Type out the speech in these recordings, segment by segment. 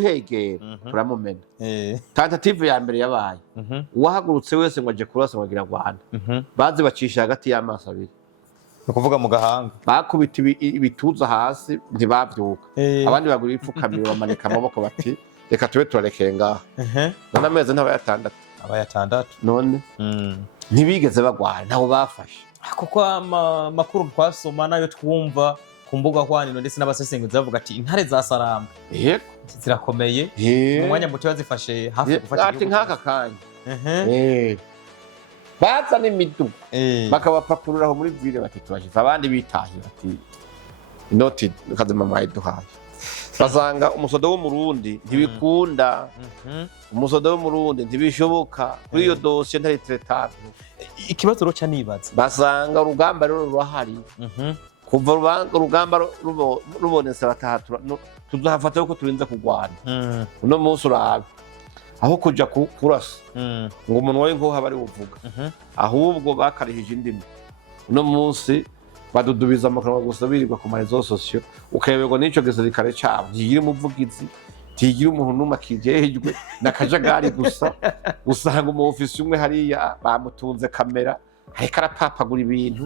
uwuhegera turamumena tentative ya mbere yabaye uwahagurutse wese ngo aje kurasa wagira Rwanda bazi bacisha hagati y'amaso abiri kuvuga mu gahanga bakubita ibituza hasi ntibavyuka abandi bagura ipfukamiro bamanika amaboko bati reka tube turarekeye ngaha none amezi abayatandatu none ntibigeze bagwana ntaho bafashe kuko amakuru twasoma nayo twumva ku mbuga hwaniro ndetse n'abasesenguzi bavuga ati intare za Sarambwe yego zirakomeye mu mwanya muto bazifashe hafi gufata ati nk'aka kanya baza n'imiduga bakabapakururaho muri ville bati turashize abandi bitahira ati inoti kazima mayiduhaye basanga umusodo w'umurundi ntibikunda umusodo w'umurundi ntibishoboka kuri iyo dosiye ntari tretable ikibazo roca nibaza basanga urugamba rero rurahari kuva urugamba rubonetse batahatura tuzahafata yuko turinze kugwana uno munsi urabe aho kuja kurasa ngo umuntu w'inkoha bari uvuga ahubwo bakarihije indimi uno munsi badudubiza amakanwa gusa birirwa ku marezo sosiyo ukayoberwa n'ico gisirikare cabo ntigira umuvugizi ntigira umuntu n'umwe akijejwe n'akajagari gusa usanga umu ofisi umwe hariya bamutunze kamera ariko arapapagura ibintu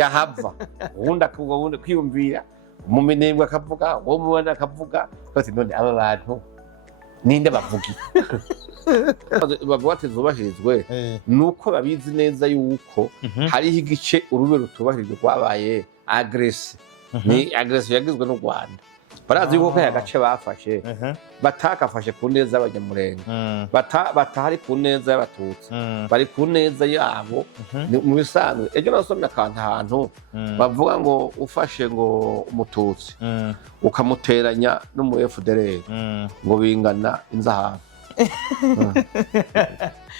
yahava ubundi akavuga kwiyumvira mu minembwe akavuga uwo mubandi akavuga bati none aba bantu ninde bavugira bavuga bati zubahirizwe nuko babizi neza yuko hariho igice urube rutubahirijwe rwabaye agresi ni agresi yagizwe n'u Rwanda barazi yuko kaya gace bafashe batakafashe ku neza y'abanyamurenge batahari ku neza y'abatutsi bari ku neza yabo mu bisanzwe ejo nasomye ahantu bavuga ngo ufashe ngo umututsi ukamuteranya n'umu FDLR ngo bingana inzahabu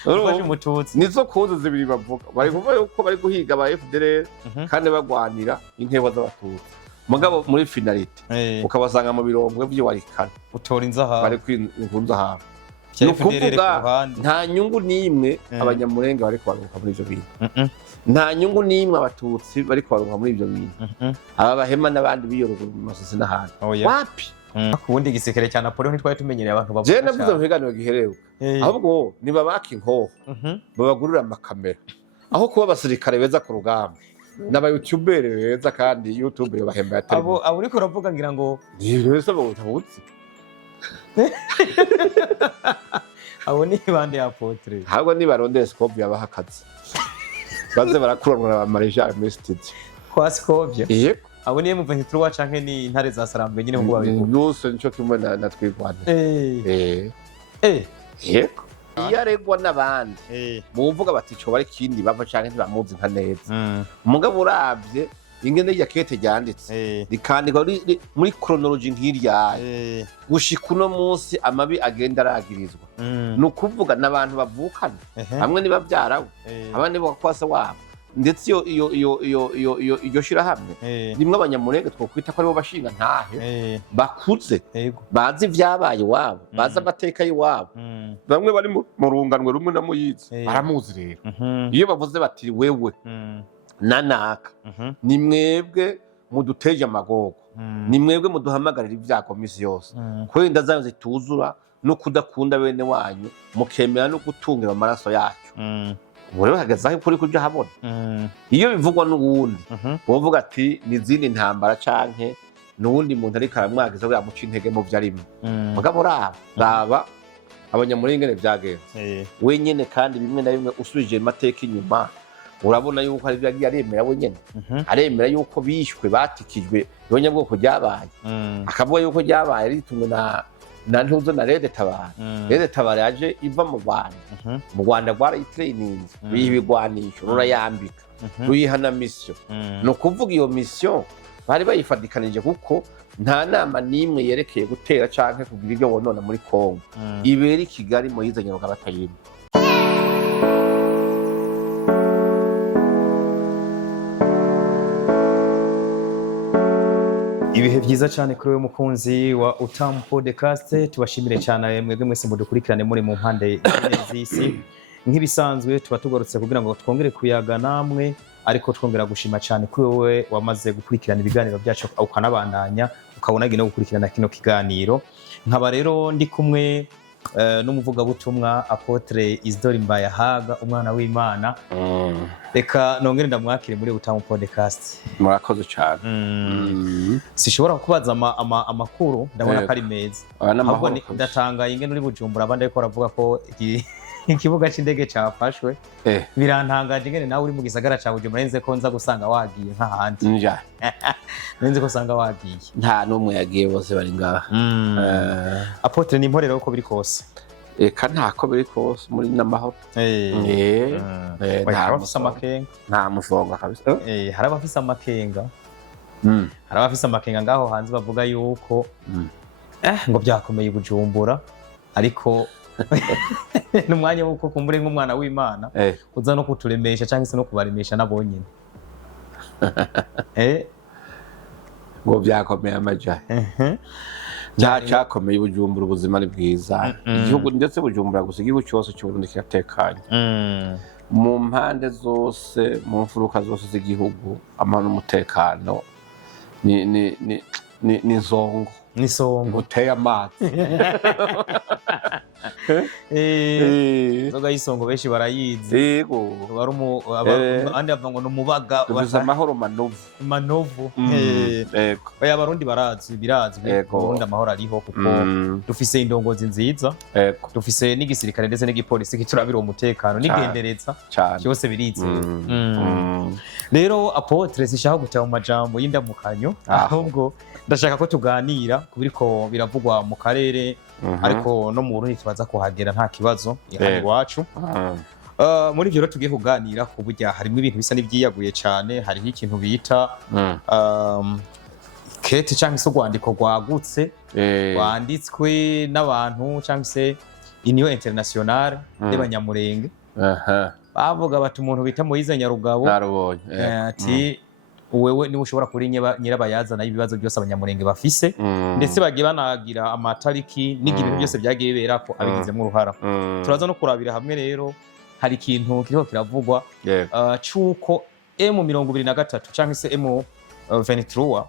ufashe umututsi nizo kuzi zibiri bavuga bari kuvuga yuko bari guhiga aba FDLR kandi bagwanira intebo z'abatutsi mugabo muri finality ukabasanga mu birombwe byo warikana utora inzahabu bari kwinkunza hafi nukuvuga nta nyungu nimwe abanyamurenge bari kwaruka muri ivyo bintu nta nyungu nimwe abatutsi bari kwaruka muri ivyo bintu aba bahema n'abandi biyorogura mu masisi n'ahandi wapi kubundi igisekere cya Napoleon ntitwari tumenyereye abantu bavuga je navuze mu biganiro giherewe ahubwo nibabaka inkoho babagurira amakamera aho kuba abasirikare beza ku rugamba n'aba YouTuber beza kandi YouTube bahemba ya abo uriko uravuga ngira ngo nibese bawutse abo ni bande ya Apotre ahubwo nibarondeye scope yabahakaze baze barakuranwa ba Mareja muri studio kwa Scovia yego abo niye muva hitruwa canke ni intare za Sarambwe nyine ngo babivuga yose nico kimwe na twigwana yego iyo aregwa n'abandi muvuga bati co bari kindi bava canke ntibamuzi nka neza umugabo uravye ingene ya kete ryanditse rikandikwa muri chronology nk'iryaye gushika uno munsi amabi agenda aragirizwa nukuvuga n'abantu bavukana hamwe nibavyarawe abandi bakwasa wabo ndetse iyo shira hamwe rimwe abanyamurenge twokwita ko aribo bashinga ntahe bakuze bazi vyabaye wabo bazi amateka y'iwabo bamwe bari mu runganwe rumwe na muyizi baramuzi rero iyo bavuze bati wewe nanaka ni mwebwe muduteje amagogo ni mwebwe muduhamagarira ivyago misi yose kwenda zayo zituzura no kudakunda bene wanyu mukemera no gutungira amaraso yacu rero hagazaho kuri kuja habona iyo bivugwa n'uwundi wovuga ati nizindi ntambara canke n'uwundi muntu ariko aramwagiza bya muca intege mu vyarimo mugabo raba abanyamurenge vyagenze wenyene kandi bimwe na bimwe usubije amateka inyuma urabona yuko ari byagiye aremera wenyene aremera yuko bishwe batikijwe yonye bwoko ryabaye akavuga yuko ryabaye ritumwe na ntuzo na Rede Tabara yaje iva mu Rwanda rwarayitraininze bihibigwanisho rurayambika ruyihana mission no kuvuga iyo mission bari bayifadikanije kuko nta nama nimwe yerekeye gutera canke kugira ibyo bonona muri Kongo ibera Kigali mu yizanye batayimwe ibihe byiza cyane kuri we mukunzi wa Utamu Podcast tubashimire cyane mwebwe mwese mudukurikirane muri mu mpande z'isi nk'ibisanzwe tuba tugarutse kugira ngo twongere kuyaga namwe ariko twongera gushima cyane kuri wowe wamaze gukurikirana ibiganiro byacu ukanabandanya ukabona no gukurikirana kino kiganiro. Nkaba rero ndi kumwe n'umuvugabutumwa Apotre Isidore Mbayahaga, umwana w'Imana. Reka nongere ndamwakire muri Butamu Podcast. Murakoze cyane. Sishobora kubaza amakuru, ndabona ko ari meza. Ahubwo ndatangaye ingene uri Bujumbura, abandi ariko baravuga ko ikibuga c'indege cyafashwe. Birantangaje ingene nawe uri mu gisagara ca Bujumbura, nze ko nza gusanga wagiye nk'ahandi. Nze ko usanga wagiye. Nta numwe yagiye, bose bari ngaha. Apotre ni imporero uko biri kose. Eka ntako biri kose muri n'amahoro. Nta bafise amakenga. Nta musonga kabisa. Hari abafise amakenga. Hari abafise amakenga ngaho hanze bavuga yuko ngo byakomeye Bujumbura, ariko n'umwanya wuko kumbure nk'umwana w'Imana uza no kuturemesha cyangwa se no kubaremesha nabonyine. Ngo byakomeye amaja. Cyakomeye Bujumbura, ubuzima ni bwiza. Igihugu ndetse Bujumbura gusa, igihugu cyose cy'Uburundi kiratekanye. Mu mpande zose, mu mfuruka zose z'igihugu, amahoro n'umutekano ni nzongo. Ni songo uteye amazi. Zoga y'isongo benshi barayizi. Yego. Andi avuga ngo n'umubaga. Bivuze amahoro manovu. Yego. Oya abarundi birazwi. Burundi amahoro ariho kuko dufise indongozi nziza. Yego. Dufise n'igisirikare ndetse n'igipolisi kiturabira umutekano n'igendereza. Cyose birize. Rero Apotre sishaka gutaha mu majambo y'indamukanyo, ahubwo ndashaka ko tuganira kubiriko biravugwa mu karere, ariko no mu Burundi tubaza kuhagera nta kibazo ihari iwacu. Muri ivyo rero tugiye kuganira ku burya harimo ibintu bisa n'ibyiyaguye cyane. Hariho ikintu bita kete cyangwa se urwandiko rwagutse rwanditswe n'abantu cyangwa se Union Internationale y'Abanyamurenge. Bavuga bati umuntu bita Moise Nyarugabo ati wewe ni ushobora kuri nyirabayazana y'ibibazo byose Abanyamurenge bafise, ndetse bagiye banagira amatariki n'ibintu byose byagiye bibera ko abigizemo uruhara. Turaza no kurabira hamwe rero, hari ikintu kiriko kiravugwa cyuko M23 cyangwa se M23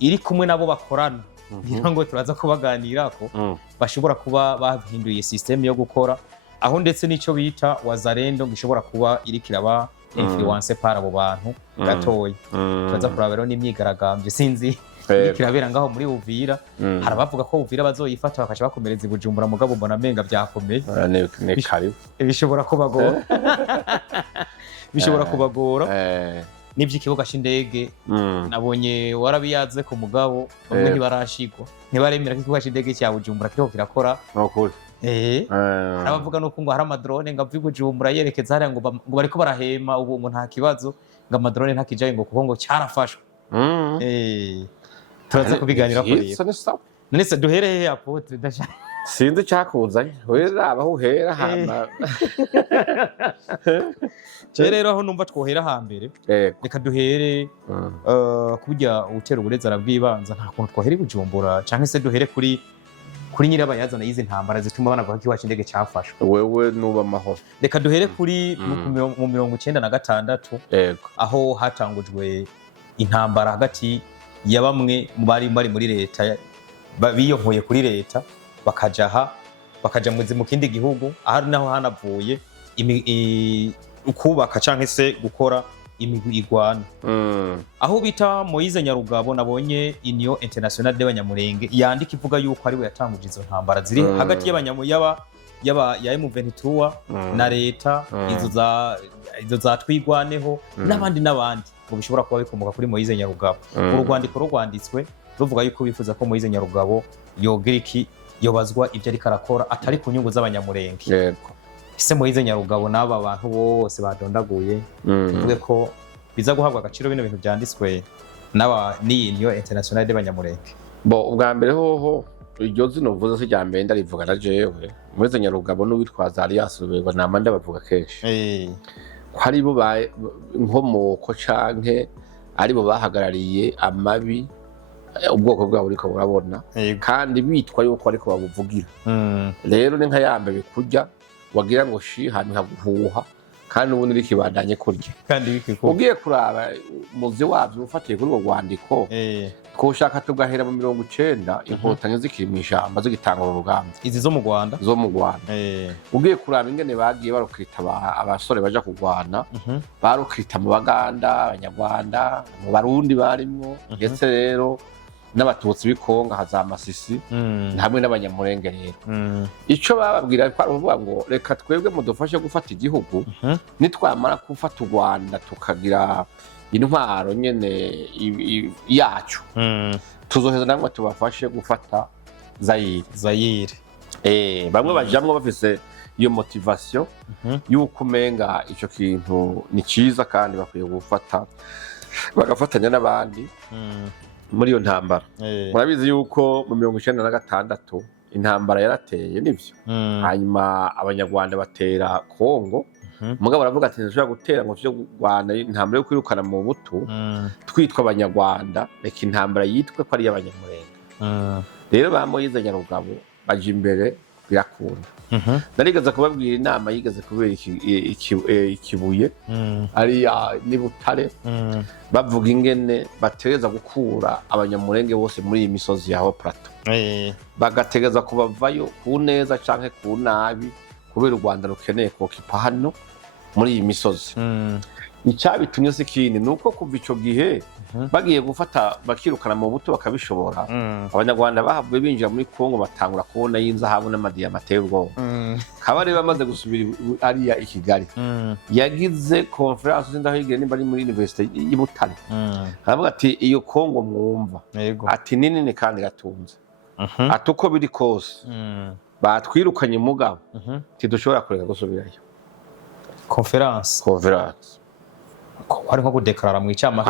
iri kumwe nabo bakorana, ngira ngo turaza kubaganira ko bashobora kuba bahinduye system yo gukora, aho ndetse nico bita Wazalendo gishobora kuba iri kiraba influence par abo bantu gatoya. Turaza kuraba rero n'imyigaragambye sinzi kirabera ngaho muri Uvira. Harabavuga ko Uvira bazoyifata bakaca bakomereza i Bujumbura, mugabo mbona menga byakomeye. Bishobora kubagora. Bishobora kubagora. N'ivy'ikibuga c'indege nabonye warabiyaze ku mugabo, bamwe ntibarashigwa, ntibaremera ko ikibuga c'indege cya Bujumbura kiriko kirakora. Abavuga nuko ngo hari amadrone ngo avuye Bujumbura yerekeza hariya ngo bariko barahema, ubu ngo nta kibazo, ngo amadrone ntakijaye ngo kuko ngo cyarafashwe. Turaza kubiganira ko rero. None se duhereye Apotre ndashaka sinzi cyakuzanye wera abaho uhera hama. Rero aho numva twohera hambere, reka duhere kujya utera uburezi arabwibanza, nta kuntu twohera i Bujumbura cyangwa se duhere kuri nyirabayazana y'izi ntambara zituma banavuga ko iwacu indege cyafashwe. Wewe nuba amahoro. Reka duhere kuri mu 1996 aho hatangujwe intambara hagati ya bamwe bari muri leta, biyonkoye kuri leta bakaja mu kindi gihugu, ahari naho hanavuye ukubaka canke se gukora imigwi igwana. Aho bita Moise Nyarugabo nabonye Union Internationale y'Abanyamurenge yandika ivuga yuko ari we yatanguje izo ntambara ziri hagati ya M23 na leta, izo za twigwaneho n'abandi ngo bishobora kuba bikomoka kuri Moise Nyarugabo. Urwandiko rwanditswe ruvuga yuko bifuza ko Moise Nyarugabo yobazwa ibyo ariko arakora atari ku nyungu z'Abanyamurenge. Ese Moise Nyarugabo n'aba bantu bose badondaguye bivuge ko biza guhabwa agaciro bino bintu byanditswe n'iyi Union Internationale y'Abanyamurenge. Ubwa mbere hoho iryo zino vuze se rya mbere ndarivuga na jewe. Moise Nyarugabo n'uwitwaza Alias Rubego namanda bavuga kenshi ko ari bo inkomoko canke ari bo bahagarariye amabi ubwoko bwabo uriko burabona, kandi bitwa yuko ariko babuvugira. Rero ni nka yambe bikujya wagira ngo shi hantu haguhuha kandi ubundi rikibandanye kurya ugiye kuraba muzi wavyo ufatiye kuri urwo rwandiko twoshaka tugahera mu 90 inkotanyi zikiri mw'ishamba zigitangura urugamba izi zo mu Rwanda ugiye kuraba ingene bagiye barukita abasore baja kurwana barukita mu Baganda Abanyarwanda mu Barundi barimwo ndetse rero n'abatutsi b'ikonga haza Masisi hamwe n'abanyamurenge rero ico bababwira ko aravuga ngo reka twebwe mudufashe gufata igihugu nitwamara gufata u Rwanda tukagira intwaro nyene yacu tuzoheza namwe tubafashe gufata Zaire bamwe bajamwe bafise iyo motivation yuko umenga ico kintu ni ciza kandi bakwiye gufata bagafatanya n'abandi muri iyo ntambara murabizi yuko mu 1996 intambara yarateye nivyo hanyuma abanyarwanda batera Kongo mugabo baravuga ati nshobora gutera ngo tuje Rwanda intambara yo kwirukana mu butu twitwa abanyarwanda reka intambara yitwe ko ari abanyamurenge rero bamoyize Nyarugabo baje imbere birakunda narigeze kubabwira inama yigeze kubera ikibuye ari ni Butare bavuga ingene bategeza gukura abanyamurenge bose muri iyi misozi yaho plateau bagategeza kubavayo ku neza canke ku nabi kubera u Rwanda rukeneye kokipa hano muri iyi misozi icyabitumye se kindi nuko kuva ico gihe bagiye gufata bakirukana mu buto bakabishobora abanyarwanda bahavuye binjira muri Kongo batangura kubona y'inzahabu n'amadiyama ateye ubwoba kabari bamaze gusubira ariya i Kigali yagize conference zindaho yigire nimba ari muri university y'Ibutare aravuga ati iyo Kongo mwumva ati nini kandi gatunze ati uko biri kose batwirukanye mugabo tidushobora kureka gusubirayo conference hari nko kudeklara mu icama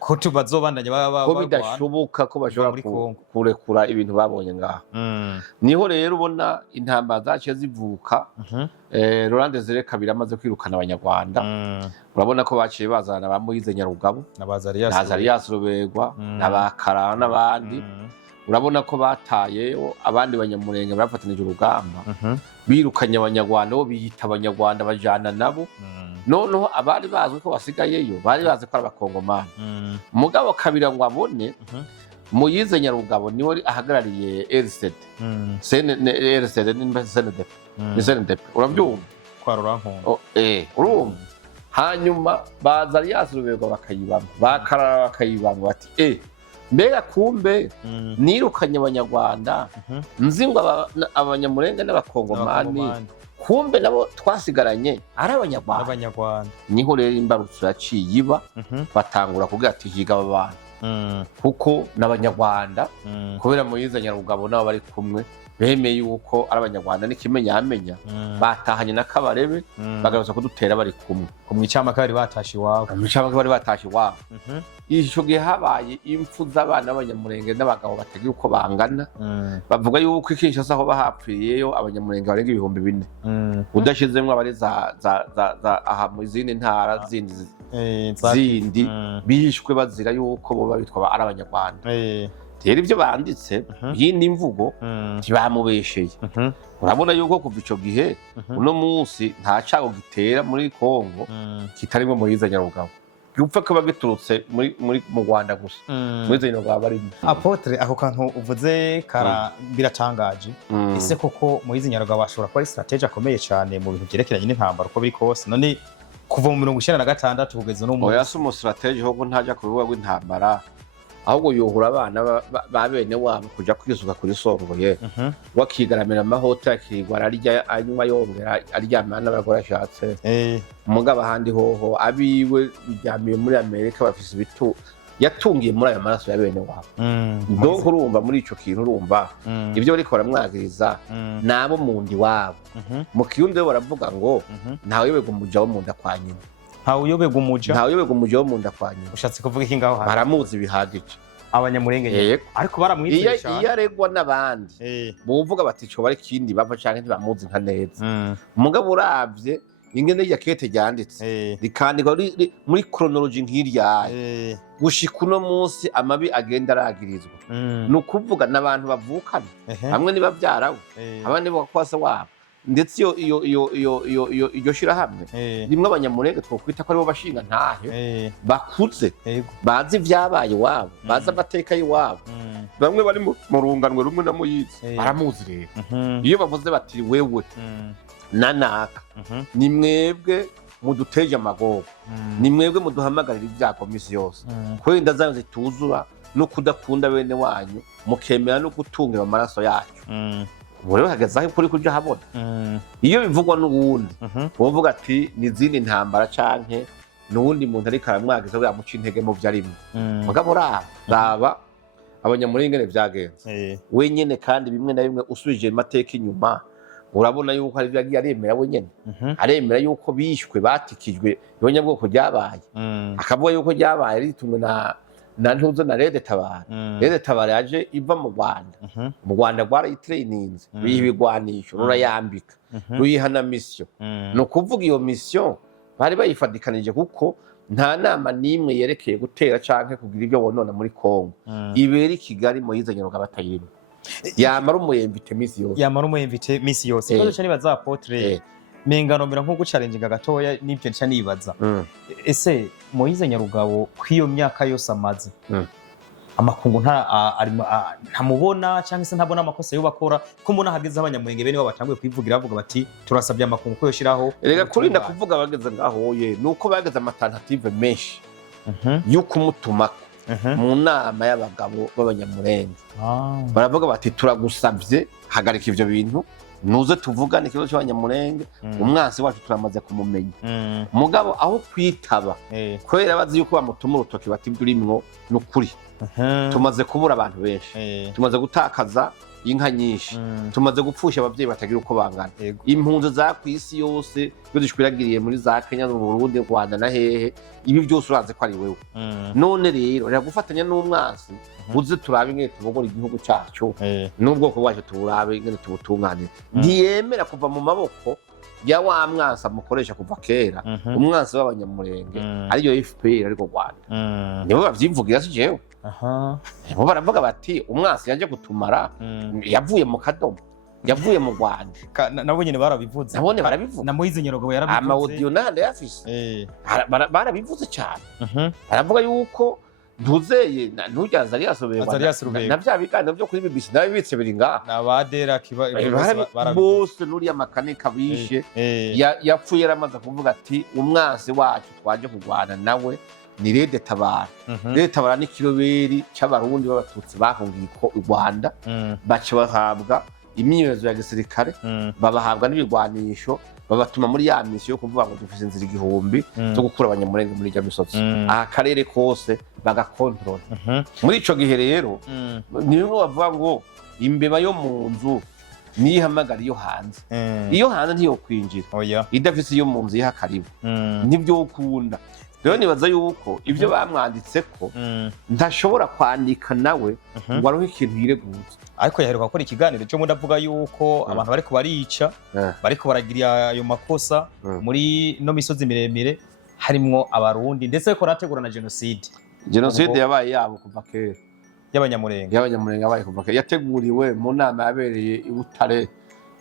ko tubazobandanya ko bidashoboka ko bashobora kurekura ibintu babonye ngaha niho rero ubona intambara zaciye zivuka Laurent Désiré Kabila amaze kwirukana abanyarwanda urabona ko baciye bazana bamuyize Nyarugabo n'Azarias Ruberwa n'Abakara n'abandi urabona ko batayeyo abandi banyamurenge barafatanije urugamba birukanye abanyarwanda bo biyita abanyarwanda bajana nabo noneho abari bazwi ko basigayeyo bari bazi ko ari abakongomani mugabo Kabila ngo abone Moyize Nyarugabo niwe ahagarariye RCD RCD ni CNDP urabyumva kwa Rurankongo urumva hanyuma Azarias Ruberwa bakayibanga Bakarara bakayibanga bati mbega kumbe nirukanye abanyarwanda nzi ngo abanyamurenge n'abakongomani kumbe nabo twasigaranye ari abanyarwanda niho rero imbarutso yaciye iba batangura kugira ati higa abantu kuko n'abanyarwanda kubera Moyize Nyarugabo nabo bari kumwe bemeye yuko ari abanyarwanda n'ikimenyamenya batahanye na Kabarebe bagaruza kudutera bari kumwe kumwicama bari batashi iwabo ico gihe habaye impfu z'abana b'abanyamurenge n'abagabo batagira uko bangana bavuga yuko Kinshasa aho bahapfiriyeyo abanyamurenge barenga 4,000 udashizemwe abari za aha mu zindi ntara zindi bishwe bazira yuko bo babitwa ari abanyarwanda rero ivyo banditse yindi mvugo ntibamubesheye urabona yuko kuva ico gihe uno munsi nta cago gitera muri Kongo kitarimo Moyize Nyarugabo gupfa ko bagiturutse mu Rwanda gusa Moyize Nyarugabo bari Apotre ako kantu uvuze biratangaje ese koko Moyize Nyarugabo ashobora kuba ari strategy akomeye cyane mu bintu byerekeranye n'intambara uko biri kose none kuva mu 1996 kugeza no mu oya sumo strategy ahubwo ntajya ku rubuga rw'intambara ahubwo yohura abana ba bene wabo kuja kwisuka kuri Songoye wakigaramira amahota akigwa ararya anyuma yongera aryamana n'abagore ashatse umugabo ahandi hoho abiwe bijyamiye muri Amerika bafise bitu yatungiye muri aya maraso ya bene wabo donc urumva muri ico kintu urumva ivyo bariko baramwagiriza nabo mundi wabo mu kiyundi baravuga ngo ntawe yebega umuja wo munda kwa nyina ntawe uyobega umuja wo munda kwa nyina ushatse kuvuga iki ngaho baramuzi bihagije abanyamurenge ariko baramwitira cyane iyo aregwa n'abandi buvuga bati cyo bari kindi bava canke ntibamuzi nka neza mugabo uravye ingene yakete ryanditse rikandikwa muri chronology nk'iryaye gushika uno munsi amabi agenda aragirizwa nukuvuga n'abantu bavukana hamwe nibavyarawe abandi bo kwase wabo ndetse iyo shirahamwe rimwe abanyamurenge twokwita ko aribo bashinga ntahe bakuze bazi ibyabaye iwabo bazi amateka y'iwabo bamwe bari mu runganwe rumwe na Muyizi baramuzi rero iyo bavuze bati wewe nanaka ni mwebwe muduteje amagogo ni mwebwe muduhamagarira ibyago misi yose kwenda zayo zituzura no kudakunda bene wanyu mukemera no gutungira amaraso yacu ubu rero hageze aho kuri kuja habona iyo bivugwa n'uwundi wovuga ati ni izindi ntambara canke n'uwundi muntu ariko aramwagiza ngo yamuca intege mu vyarimwe mugabo raba abanyamurenge vyagenze wenyene kandi bimwe na bimwe usubije amateka inyuma urabona yuko hari vyagiye aremera wenyene aremera yuko bishwe batikijwe yonya bwoko ryabaye akavuga yuko ryabaye ritumwe na ntuzo na Rede Tabara Rede Tabara yaje iva mu Rwanda rwarayitraininze bihibigwanisho rurayambika ruyihana mission no kuvuga iyo mission bari bayifadikanije kuko nta nama nimwe yerekeye gutera canke kugira ibyo bonona muri Kongo ibera Kigali Moyize Nyaruga batayirimo yamara umuyemvite misi yose ikibazo cyane baza apotre mengano mbera nko gucalenjinga gatoya n'ibyo nca nibaza ese Moyize Nyarugabo kwiyo myaka yose amaze amakungu ntamubona cyangwa se ntabona amakosa yo bakora ko mbona hageze abanyamurenge bene batanguye kwivugira bavuga bati turasabye amakungu ko yoshiraho erega kurinda kuvuga bageze ngaho ye nuko bageze amatentative menshi yo kumutumako mu nama y'abagabo b'abanyamurenge baravuga bati turagusabye hagarika ivyo bintu nuze tuvugane ikibazo cy'abanyamurenge umwansi wacu turamaze kumumenya mugabo aho kwitaba kwera bazi yuko bamutuma urutoki bati burimwo n'ukuri tumaze kubura abantu benshi tumaze gutakaza inka nyinshi tumaze gupfusha abavyeyi batagira uko bangana impunzi za kwisi yose yo zishwiragiriye muri za Kenya no Burundi Rwanda na hehe ibi byose uraze ko ari wewe none rero rya gufatanya n'umwansi uze turabe ingene tubogora igihugu cyacu n'ubwoko bwacu tuburabe ingene tubutunganira ntiyemera kuva mu maboko ya wa mwansi amukoresha kuva kera umwansi w'abanyamurenge ariyo FPR ariko Rwanda nibo bavyivugira si jewe bo baravuga bati umwansi yaje gutumara yavuye mu Kadomo yavuye mu Rwanda nabo nyene barabivuze nabone barabivuze na Moyize Nyarugabo yarabivuze amaudio nande yafise barabivuze cyane baravuga yuko ntuzeye ntujyaza ari yasobeye na bya biganiro byo kuri BBC nabibitse biri ngaha nabadera kiba bose nuri amakanika bishe yapfuye yaramaze kuvuga ati umwansi wacu twaje kurwana nawe ni Rede Tabara Rede Tabara ni kiroberi cy'abarundi b'abatutsi bahungiye ko u Rwanda bace bahabwa imyiyezo ya gisirikare babahabwa n'ibigwanisho babatuma muri ya misi yo kuvuga ngo dufise inzira igihumbi zo gukura abanyamurenge muri Jamisozi aha karere kose bagakontrola muri ico gihe rero niyo bavuga ngo imbeba yo mu nzu nihamagara iyo hanze ntiyo kwinjira idafise iyo mu nzu yiha karibu nibyo ukunda rero nibaza yuko ibyo bamwanditse ko ntashobora kwandika nawe ngo aronke ikintu yireguza ariko yaheruka gukora ikiganiro cyo mudavuga yuko abantu bariko barica bariko baragira ayo makosa muri no misozi miremire harimwo abarundi ndetse ariko rategura na genocide yabaye yabo kuva kera y'abanyamurenge yabaye kuva kera yateguriwe mu nama yabereye i Butare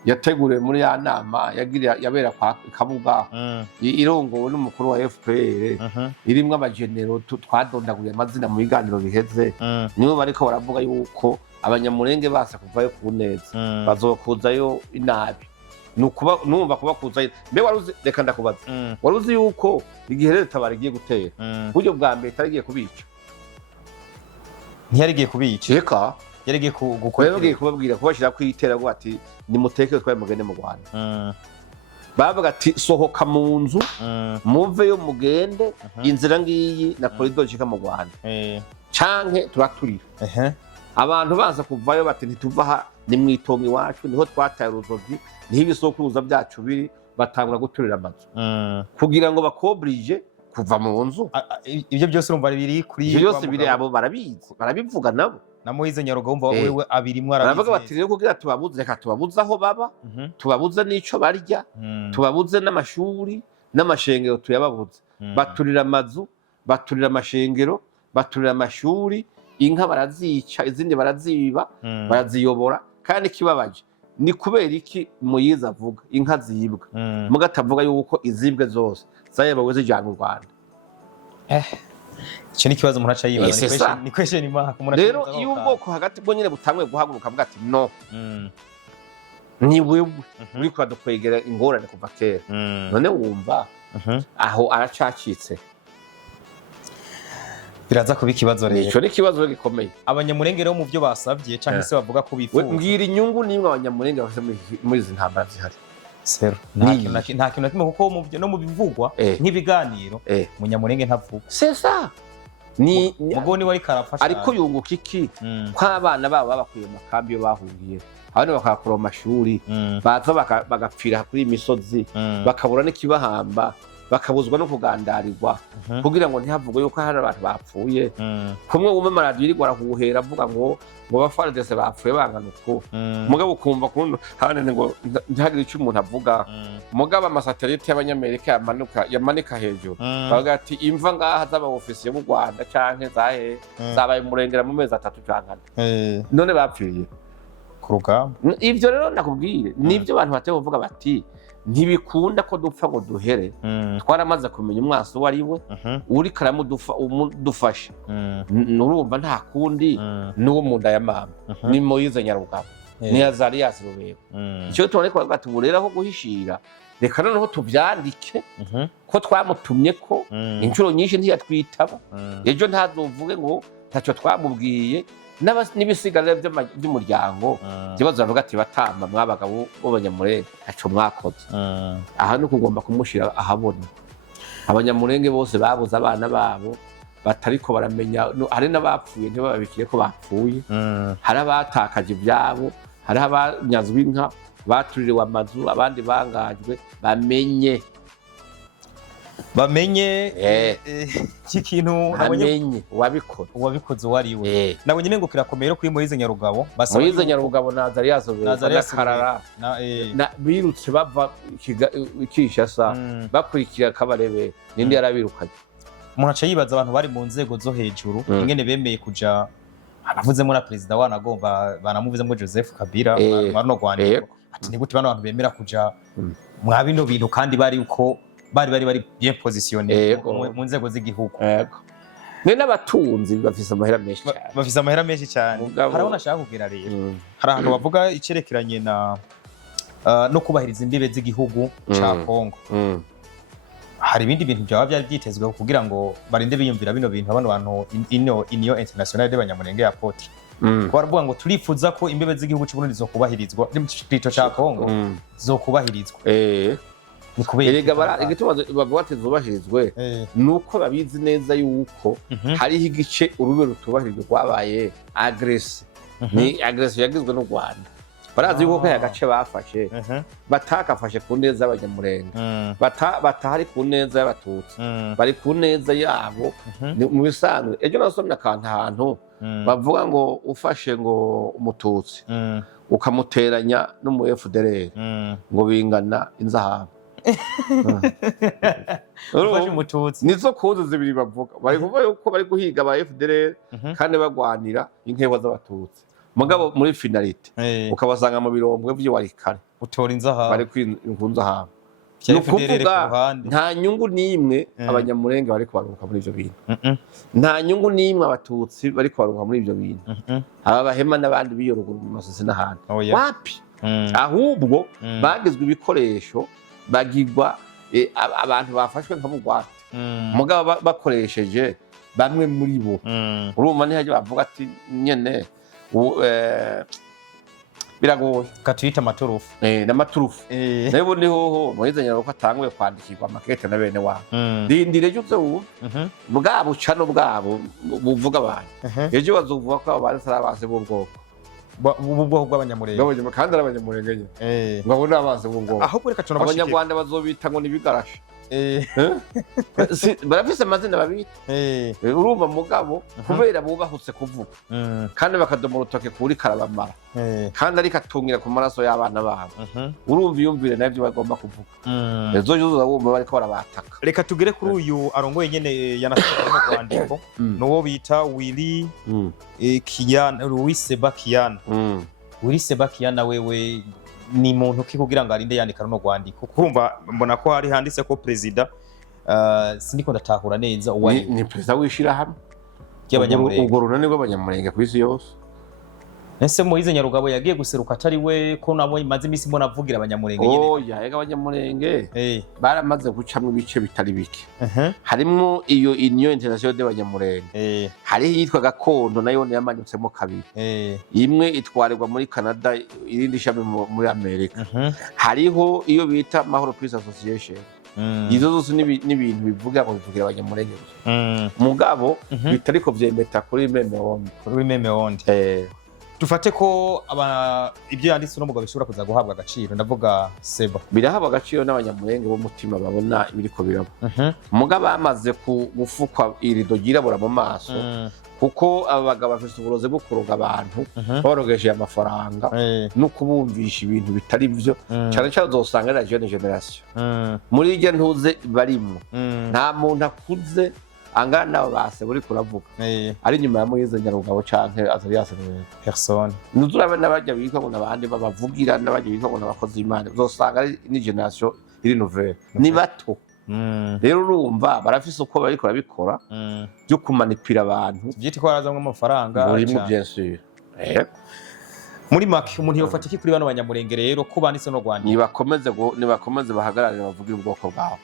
yateguriwe muri ya nama yabera kwa Kabuga irongowe n'umukuru wa FPR irimwe abagenero twadondaguriye amazina mu biganiro biheze nibo bariko baravuga yuko abanyamurenge basa kuvayo ku neza bazokuzayo inabi numva kubakuzayo mbe waruzi reka ndakubaza waruzi yuko igihe Rede Tabara igiye gutera buryo bwa mbere itarigiye kubica ntiyarigiye kubica reka yarigiye kubabwira kubashira kwitera ngo ati nimuteke twaye mugende mu Rwanda bavuga ati sohoka mu nzu muveyo mugende inzira ngiyi na corridor shika mu Rwanda canke turaturira abantu baza kuvayo bati ntituva ha ni mwitongo iwacu niho twataye uruzozi niho ibisokuruza byacu biri batangura guturira amazu kugira ngo bakobrije kuva mu nzu ibyo byose urumva biri kuri ibyo byose biri abo barabizi barabivuga nabo na Moyize Nyarugabo wewe abirimwe arabizi baravuga bati rero kugira tubabuze reka tubabuze aho baba tubabuze n'ico barya tubabuze n'amashuri n'amashengero tuyababuze baturira amazu baturira amashengero baturira amashuri inka barazica izindi baraziba baraziyobora kandi kibabaje ni kubera iki Moyize avuga inka zibwa mugatavuga yuko izibwe zose zayebawe zijana mu Rwanda icyo ni ikibazo umuntu aca yibaza ni question imaka rero iyo ubwoko hagati bwo nyine butamwe guhaguruka avuga ati no ni wewe uri kwadukwegera ingorane kuva kera none wumva aho aracacitse biraza kuba ikibazo rero nicyo ni ikibazo gikomeye abanyamurenge rero mu byo basabye cyangwa se bavuga ko bifuza mbwira inyungu nimwe abanyamurenge bafite muri izi ntambara zihari sero nta kintu na kimwe kuko no mu bivugwa nk'ibiganiro umunyamurenge ntavuga sesa ni mugo ni wari karafasha ariko yunguka iki kw'abana babo babakuye mu makambi yo bahungiye abandi bakakora mu mashuri baza bagapfira kuri imisozi bakabura n'ikibahamba bakabuzwa no kugandarirwa kugira ngo ntihavugwe yuko hari abantu bapfuye kumwe wumve amaradiyo iri gwarahuhera avuga ngo bafaradese bapfuye bangana uko mugabo ukumva kurundo hane ngo ntihagire icyo umuntu avuga mugabo amasatelite y'abanyamerika yamanika hejuru bavuga ati imva ngaha z'aba-ofisiye b'u Rwanda canke zahe zabaye murengera mu mezi 3 canke none bapfiriye ku rugamba ivyo rero nakubwire nivyo abantu bateye bavuga bati ntibikunda ko dupfa ngo duhere twaramaze kumenya umwaso wari we uri karamudufasha nurumva nta kundi n'uwo mu nda ya mama ni Moyize Nyarugabo ni Azarias Rubego icyo tubone ko bati burera aho guhishira reka noneho tubyandike ko twamutumye ko inshuro nyinshi ntiyatwitaba ejo ntazovuge ngo ntacyo twamubwiye n'ibisigarira by'umuryango ikibazo bavuga ati batamba mwabagabo b'abanyamurenge ntacyo mwakoze aha ni ukugomba kumushyira ahabona abanyamurenge bose babuze abana babo batariko baramenya hari n'abapfuye ntibababikire ko bapfuye hari abatakaje ibyabo hari abanyazwe inka batuririwe amazu abandi bangajwe bamenye iki kintu namenye uwabikoze wari we nabonye nengo kirakomeye kuri Moyize Nyarugabo Moyize Nyarugabo na Azarias Karara birutse bava Kishasa bakurikira Kabarebe nindi yarabirukanye umuntu aca yibaza abantu bari mu nzego zo hejuru ingene bemeye kuja anavuzemo na president wanagomba banamuvuzemo Joseph Kabila barano Rwanda ati ni gute bano abantu bemera kuja mwa bino bintu kandi bari uko bari bien positionné mu nzego z'igihugu ne n'abatunzi bafise amahera menshi cyane harabona ashaka kugira rero hari ahantu bavuga icerekeranye na no kubahiriza imbibe z'igihugu ca Kongo hari ibindi bintu byaba byari byitezwe kugira ngo barinde biyumvira bino bintu abano bantu Union Internationale y'Abanyamurenge ya Apotre baravuga ngo turifuza ko imbibe z'igihugu cy'u Burundi zo kubahirizwa n'icito ca Kongo zo kubahirizwa erega igituma bavuga ati zubahirizwe nuko babizi neza yuko hariho igice urube rutubahirijwe rwabaye agresi ni agresi yagizwe n'u Rwanda barazi yuko kaya gace bafashe batakafashe ku neza y'abanyamurenge batahari ku neza y'abatutsi bari ku neza yabo mu bisanzwe ejo nasomye akantu ahantu bavuga ngo ufashe ngo umututsi ukamuteranya n'umu FDLR ngo bingana inzahabu nizo kuzi zibiri bavuga bari kuvuga yuko bari guhiga aba FDLR kandi bagwanira inkebo z'abatutsi mugabo muri finalite ukabasanga mu birombwe by'Iwarikare utora inzahabu bari kwinzahabu nukuvuga nta nyungu nimwe abanyamurenge bari kubaruka muri ivyo bintu nta nyungu nimwe abatutsi bari kubaruka muri ivyo bintu aba bahema n'abandi biyorugura mu masisi n'ahandi wapi ahubwo bagizwe ibikoresho bagirwa abantu bafashwe nka bugwate mugabo bakoresheje bamwe muri bo urumva ntihaje bavuga ati nyene biragoye katwita amaturufu n'amaturufu rero niho Moyize Nyarugabo atanguye kwandikirwa amakete na bene wabo rindire cyose bwabo cano bwabo buvuga abantu ejo bazovuga ko abantu sarabase b'ubwoko ubwo bw'abanyamurenge kandi abanyamurenge ngo abo n'abaze b'ubwoko ahubwo reka cyo abanyarwanda bazobita ngo nibigarashe barafise amazina babita urumva mugabo kubera bubahutse kuvuga kandi bakadoma urutoke kuri karabamara kandi ariko atungira ku maraso y'abana babo urumva iyumvire navyo bagomba kuvuga ejo juzuza bumva bariko barabataka reka tugere kuri uyu arongoye nyene yanasubira mu kwandiko nuwo bita Willy Kiyana Louis Sebakiana Willy Sebakiana wewe ni muntu ki kugira ngo arinde yandika no rwandiko kurumva mbona ko hari handitse ko president siniko ndatahura neza uwari ni president wishira hamwe y'abanyamurenge ubwo runani rw'abanyamurenge ku isi yose. Ese Moise Nyarugabo yagiye guseruka atari we ko nabo imaze imisi mbona avugira abanyamurenge nyene. Oya yega abanyamurenge baramaze gucamwe ibice bitari bike. Harimo iyo Union International y'abanyamurenge. Hari yitwa Gakondo nayo yamanyutsemo kabiri. Imwe itwarirwa muri Canada irindi shami muri Amerika. Hariho iyo bita Mahoro Peace Association. Izo zose n'ibintu bivuga ngo bivugira abanyamurenge. Mugabo bitariko vyemeta kuri meme onde. Dufate ko ibyo yanditse no mugabo bishobora kuza guhabwa agaciro ndavuga Seba birahabwa agaciro n'abanyamurenge bo mutima babona ibiriko birabo. Mugabo bamaze gufukwa irido girabura mu maso kuko abagabo bafite uburoze bwo kuroga abantu borogeje amafaranga no kubumvisha ibintu bitari byo cyane cyane uzosanga ari jeune generation muri iryo ntuze barimo nta muntu akuze angana nabo base buri kuravuga ari nyuma ya Moise Nyarugabo canke Azarias personne nuzurabe nabajya bika ngo nabandi babavugira nabajya bika ngo nabakozi Imana uzosanga ari ni generation iri nouvelle ni bato. Rero urumva barafise uko bariko rabikora byo kumanipira abantu byiti ko barazamwe amafaranga muri mu bien sûr. Muri make umuntu yofata iki kuri bano banyamurenge rero ko banditse no rwandiko nibakomeze bahagararira bavugira ubwoko bwabo.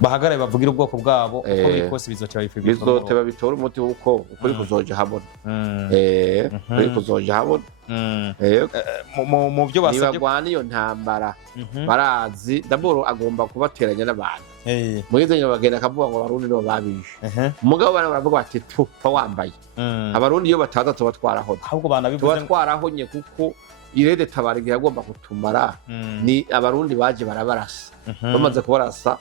Bahagarare bavugira ubwoko bwabo uko biri kose bizoteba bitora umuti uko ukuri kuzoja habona. Ukuri kuzoja habona. Mu byo basabye nibagwana iyo ntambara barazi daboro agomba kubateranya n'abantu. Moise Nyarugabo akavuga ngo abarundi no babishe. Mugabo bana baravuga bati pa wambaye. Abarundi iyo bataza tuba twarahoze. Ahubwo bana bivuze twarahonye kuko irede tabarige yagomba kutumara ni abarundi baje barabarasa. Bamaze kubarasa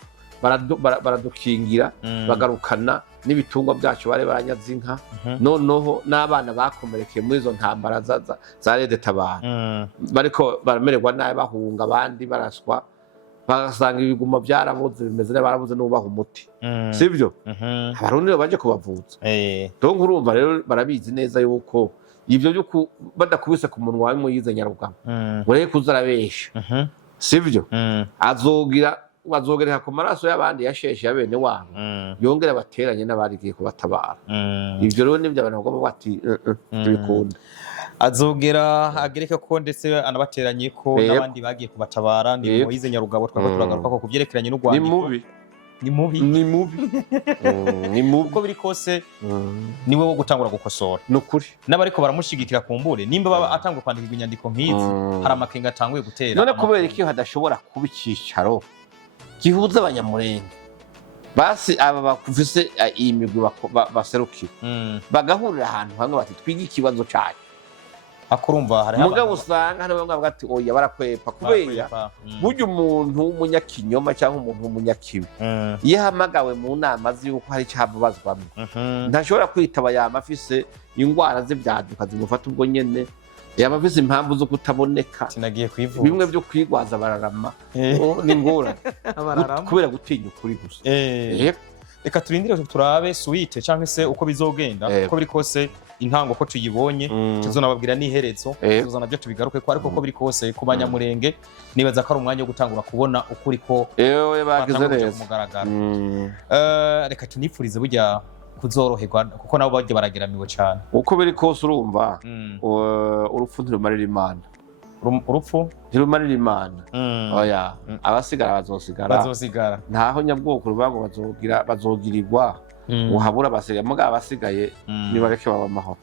baradukingira bagarukana n'ibitungwa byacu bare baranyaza inka noneho n'abana bakomerekeye muri izo ntambara za rede tabara bariko baramererwa nabi bahunga abandi baraswa bagasanga ibiguma byarabuze bimeze barabuze n'ubaha umuti sivyo abarundi baje kubavuza. Donc urumva rero barabizi neza yuko ivyo byo badakubise ku munwa wa Moise Nyarugabo ureke kuzarabesha sivyo azogereka ku maraso y'abandi yasheshe yabene wabo yongera bateranye n'abarigiye kubatabara. Ivyo rero nibyo abantu bagomba bati tubikunda azogera agereka ko ndetse anabateranye ko n'abandi bagiye kubatabara ni Moise Nyarugabo twako turagaruka ko kubyerekeranye n'u Rwanda ni mubi uko biri kose niwe wo gutangura gukosora nukuri n'abariko baramushigikira kumbure nimba baba atangwa kwandika inyandiko nk'izi hari amakenga atanguye gutera none kubera iki hadashobora kuba icicaro gihuza abanyamurenge basi aba bakufise iyi migwi baserukira bagahurira ahantu hamwe bati twiga ikibazo cyacu akurumva hari mugabo usanga hari bamwe bavuga ati oya barakwepa kubera burya umuntu w'umunyakinyoma cyangwa umuntu w'umunyakibi iyo ahamagawe mu nama z'uko hari icyabazwamo ntashobora kwitaba yama afise ingwara z'ibyaduka zimufata ubwo nyene yaba afise impamvu zo kutaboneka sinagiye kwivuza bimwe byo kwigwaza bararama ni ngora kubera gutinya ukuri gusa. Reka turindire turabe suite canke se uko bizogenda uko biri kose intango ko tuyibonye tuzonababwira n'iherezo tuzona byo tubigaruke ko ariko ko biri kose ku banyamurenge nibaza ko ari umwanya wo gutangura kubona ukuri ko bagize neza. Reka tunipfurize burya kuzoroherwa kuko nabo bagiye barageramiwe cyane uko biri kose urumva urupfu ntirumarira Imana urupfu ntirumarira Imana oya abasigara bazosigara ntaho nyabwoko rubango bazogirirwa uhabura basigaye mugabo abasigaye nibareke baba amahoro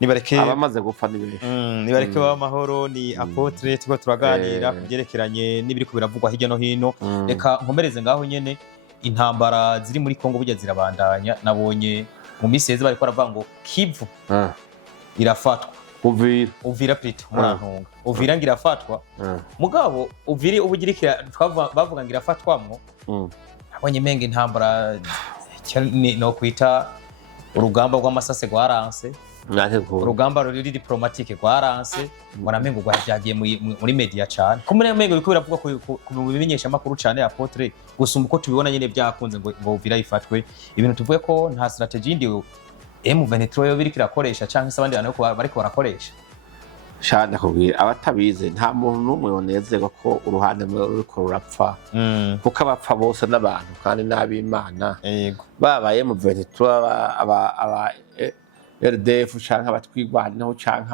nibareke abamaze gupfa nibenshi nibareke baba amahoro. Ni Apotre tuko turaganira kubyerekeranye n'ibiri kubiravugwa hirya no hino. Reka nkomereze ngaho nyene intambara ziri muri Kongo burya zirabandanya nabonye mu minsi yeze bariko baravuga ngo Kivu irafatwa Uvira plito murantunga Uvira ngirafatwa mugabo Uviri ubugirikira bavuga ngirafatwamwo abonye menge intambara no kwita urugamba rw'amasase rwaranse urugamba ruri diplomatique rwaranse muramengo rwagiye muri media cyane ko muri mengo biko biravuga ku bimenyesha makuru cyane Apotre gusumba uko tubibona nyene byakunze ngo Uvira ifatwe ibintu tuvuye ko nta strategy ndi M23 yo biri kirakoresha cyangwa se abandi bantu bariko barakoresha shana kubwira abatabize nta muntu n'umwe yonezerwa ko uruhande rumwe ruriko rurapfa kuko abapfa bose n'abantu kandi n'abimana babaye mu Venezuela aba RDF canke abatwigwanaho canke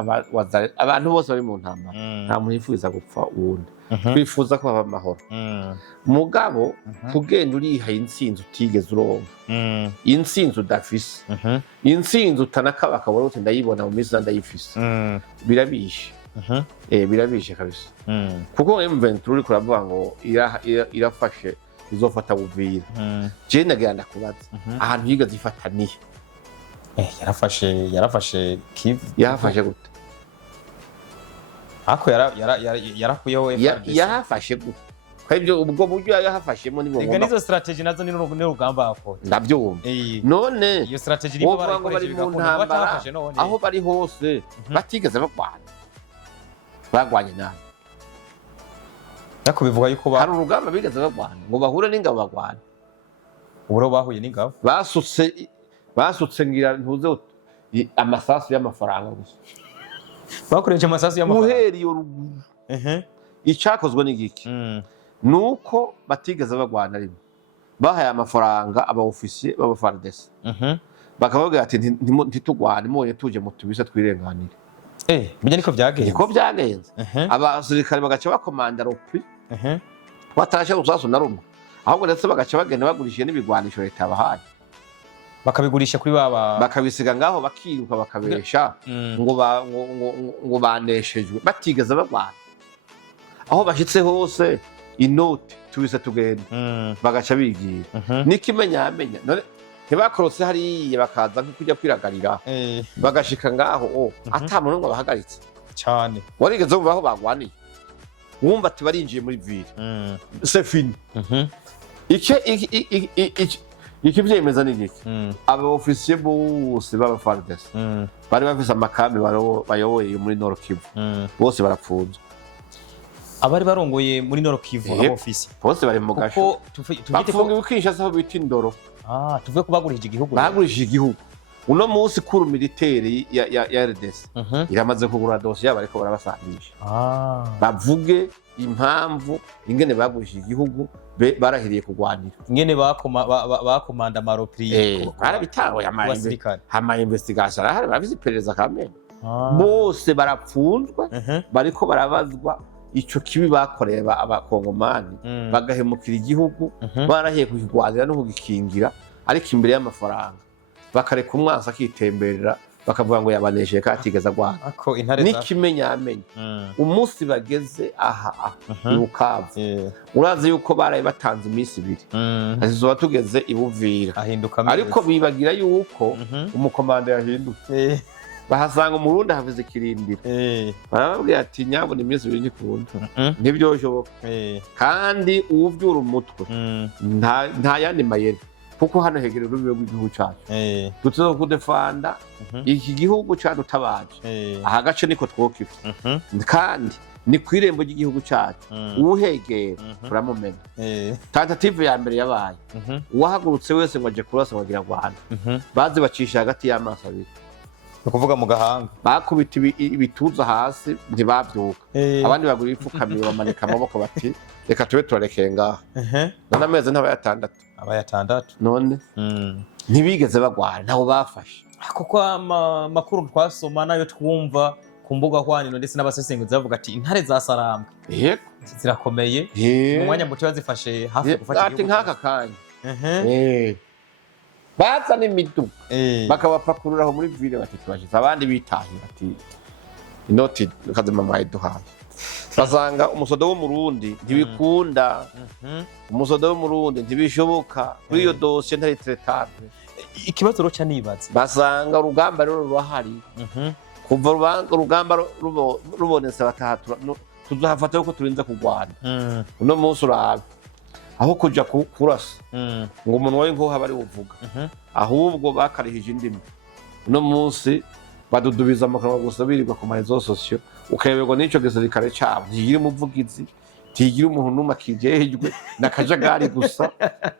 abantu bose bari mu ntambara nta muntu yifuza gupfa uwundi twifuza ko haba amahoro mugabo kugenda urihaye intsinzi utigeze uronka intsinzi udafise intsinzi utanakaba akabona uti ndayibona mu minsi ndayifise birabishe birabishe kabisa kuko M23 uri kuravuga ngo irafashe izofata Uvira je ndagira ndakubaza ahantu yiga zifataniye yarafashe Kivu yafashe gute ako yarakuyeho yafashe gute kwebyo ubwo buryo yahafashemo ni ngombwa nizo strategy nazo ni n'urugamba ako ndabyumva none iyo strategy nibo bari bigakunda batafashe none aho bari hose batigeze bagwanye nabi nako bivuga yuko hari urugamba bigeze bagwana ngo bahure n'ingabo bagwana uburo bahuye n'ingabo basutse ngira ntuze amasasu y'amafaranga gusa bakoresha amasasu y'amafaranga muheri yo ruguru icyakozwe n'igiki nuko batigeze bagwana rimwe bahaye amafaranga aba officier baba FARDC bakavuga ati ntitugwane mubonye tuje mu tubise twirenganire bijya niko byagenze abasirikare bagaca bakomanda ropi batashe uzaso na rumwe ahubwo ndetse bagaca bagenda bagurishije n'ibigwanisho leta yabahaye bakabigurisha kuri baba bakabisiga ngaho bakiruka bakabesha ngo baneshejwe batigeze bagwana aho bashitse hose inoti tubise tugenda bagaca bigira n'ikimenyamenya none ntibakorotse hariya bakaza nko kujya kwiragarira bagashika ngaho ata muntu ngo bahagaritse cyane warigeze umva aho bagwaniye wumva ati barinjiye muri ville c'est fini iki byemeza n'igiki aba officier bose baba FARDC bari bafise amakambi bayoboye muri Nord Kivu bose barapfunzwe abari barongoye muri Nord Kivu aba officier bose bari mu gasho bafungiwe Kinshasa aho bita Indoro tuvuye kubagurishije igihugu bagurishije igihugu uno munsi kuru militaire ya RDC iramaze kugura dossier yabo ariko barabasambisha bavuge impamvu ingene bagurishije igihugu barahiriye kugwanira ingene bakomanda amaropri barabitawe ama investigation arahari babizi iperereza kamene bose barapfunzwe bariko barabazwa ico kibi bakoreye abakongomani bagahemukira igihugu barahiye kugwanira no kugikingira ariko imbere y'amafaranga bakareka umwansi akitemberera bakavuga ngo yabanesheje katigeza gwana n'ikimenyamenya umunsi bageze aha Bukavu urazi yuko baraye batanze iminsi ibiri azizoba tugeze ibuvira ariko bibagira yuko umukomanda yahindutse bahasanga umurundi havuze ikirindiro barababwira ati nyabona iminsi ibiri ntikunda ntibyoshoboka kandi uwuvyura umutwe nta yandi mayeri kuko hano hegereye urubibe rw'igihugu cyacu dutezo kudefanda iki gihugu cadutabaje aha gace niko twokifa kandi ni kwirembo ry'igihugu cyacu uwuhegera turamumena tentative ya mbere yabaye uwahagurutse wese ngo aje kurasa ngo agira Rwanda bazi bacisha hagati y'amaso abiri ukuvuga mu gahanga bakubita ibituza hasi ntibavyuka abandi bagura ipfukamiro bamanika amaboko bati reka tube turekeye ngaha none amezi abayatandatu none ntibigeze bagwana ntaho bafashe kuko amakuru twasoma nayo twumva ku mbuga hwaniro ndetse n'abasesenguzi bavuga ati intare za Sarambwe zirakomeye mu mwanya muto bazifashe hafi gufata igihugu nk'aka kanya baza n'imiduga bakabapakururaho muri ville bati tubashize abandi bitahiye bati inoti kazima mwayiduhaye basanga umusodo w'umurundi ntibikunda umusodo w'umurundi ntibishoboka kuri iyo dossier ntari traitable ikibazo roca nibaza basanga urugamba rero rurahari kuva urugamba rubonetse batahatura tuzohafata yuko turinze kugwana uno munsi urabe aho kuja kurasa ngo umuntu w'inkoho aba ari uvuga ahubwo bakarihije indimi uno munsi badudubiza amakanwa gusa birirwa ku marezo sosiyo ukayoberwa n'ico gisirikare cabo ntigira umuvugizi ntigira umuntu n'umwe akijejwe n'akajagari gusa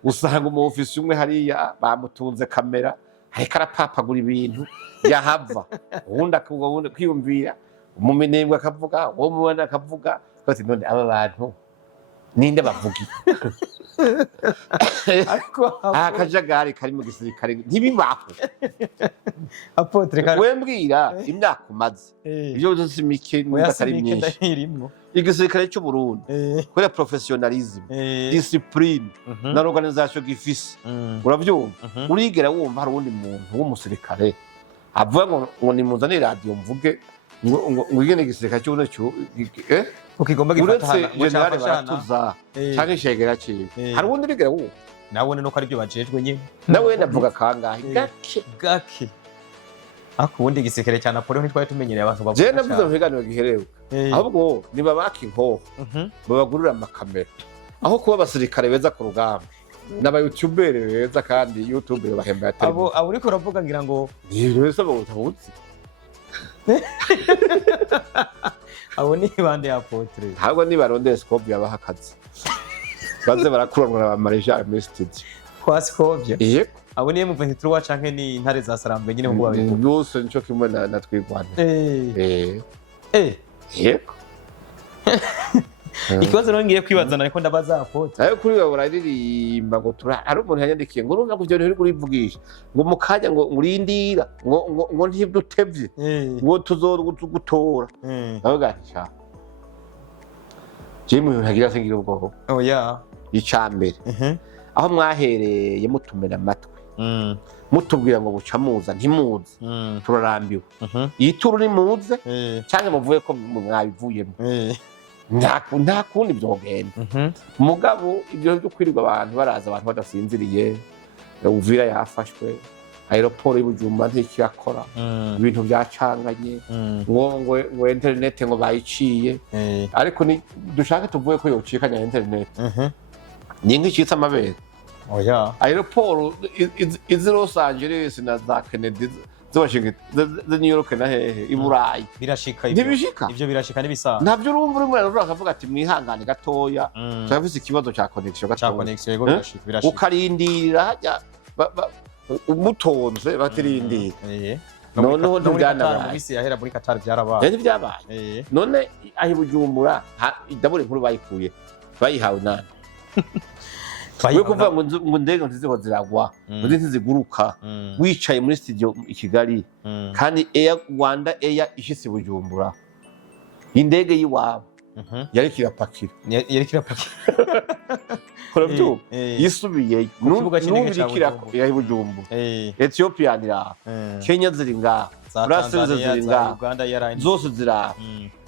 usanga umu ofisi umwe hariya bamutunze kamera ariko arapapagura ibintu yahava ubundi kwiyumvira mu minembwe akavuga uwo mubona akavuga bati none aba bantu ninde bavugi ariko akajagari kari mu gisirikare ntibibaho Apotre wembwira imyaka umaze ibyo byose mike n'atari myinshi igisirikare cy'u Burundi kubera professionalism discipline na organisation gifise uravyumva urigera wumva hari undi muntu w'umusirikare avuga ngo nimuzane radio mvuge ngo igene igisirikare cy'u Burundi ukigomba gifatana ngo cyane baratuza cyangwa ishegera ciwe hari undi urigera wumva nabone nuko ari byo bajejwe nyine nawe navuga kangahe gake ako ubundi igisirikare cya Napoleon ntitwari tumenyereye abantu bavuga je navuze mu biganiro giherewe ahubwo niba bakinko babagurira amakamera aho kuba abasirikare beza ku rugamba n'aba YouTuber beza kandi YouTube bahemba yatari abo uriko uravuga ngira ngo ni wese abutse abo ni bande ya Apotre ahubwo ni barondeye scope yabahakaze baze barakuranwa na Malaysia Armistice kwa Scovia yego abo niye muventi turuwa canke ni intare za Sarambwe nyine mu bwawe byose nico kimwe na twigwana yego ikibazo rero ngiye kwibazana ariko ndabaza Apotre ayo kuri we uraririmba ngo hari umuntu yanyandikiye ngo urumva kuvyo ntiri kurivugisha ngo mukanya ngo urindira ngo ntibdutevye ngo tuzogutora nawe gacha Jimmy ntagira singira ubwo oya icambere aho mwahereye mutumena amatwi mutubwira ngo bucamuza ntimuze turarambiwe ituru ni muze cyangwa muvuye ko mwabivuyemo nta kundi byogenda mugabo ibyo byo kwirirwa abantu baraza abantu badasinziriye Uvira yafashwe aeroport y'Ubujumbura ntikiyakora ibintu byacanganye ngo internet ngo bayiciye ariko ni dushaka tuvuye ko yocikanya internet ni nk'icitse amabere oya aeroport iz Los Angeles na za Kennedy the New York na hehe i Burayi birashika ivyo birashika n'ibisanga navyo urumva uri muri akavuga ati mwihangane gatoya cyafise ikibazo ca connection yego birashika ukarindira hajya umutonze batirindira noneho ntibyanabaye bisi yahera muri Qatar byarabaye ntibyabaye none ahi Bujumbura ndabure inkuru bayikuye bayihawe nani we kuva ngo ndege ntiziho ziragwa ngo ntiziguruka wicaye muri studio i Kigali kandi Rwanda Air ishitse Bujumbura indege yiwabo yari kirapakira Koravyo yisubiye n'ubirikira ya Bujumbura Ethiopia ndira Kenya ziringa Brazil ziringa Uganda yaraye zose zira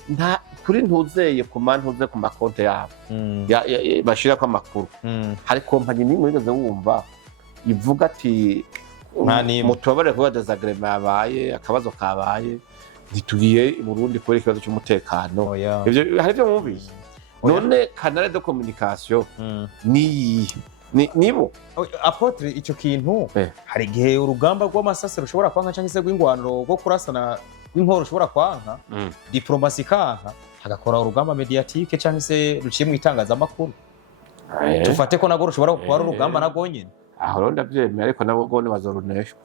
nta kuri ntuzeye ku mantuze ku makonte yabo bashira kwa makuru hari company nimwe igeze wumva ivuga ati mutobare kuba desagrema yabaye akabazo kabaye ntitugiye i Burundi kubera ikibazo cy'umutekano ivyo hari byo mwumvise none canal de communication nibo Apotre icyo kintu hari gihe urugamba rw'amasase rushobora kwanka cyangwa se rw'ingwaniro rwo kurasana inkoro ushobora kwanka diplomasi kanka hagakora urugamba mediatique cyangwa se ruciye mu itangazamakuru tufate ko nago rushobora gukora urugamba nago nyine aho ronda byemeye ariko nabo gone bazoruneshwa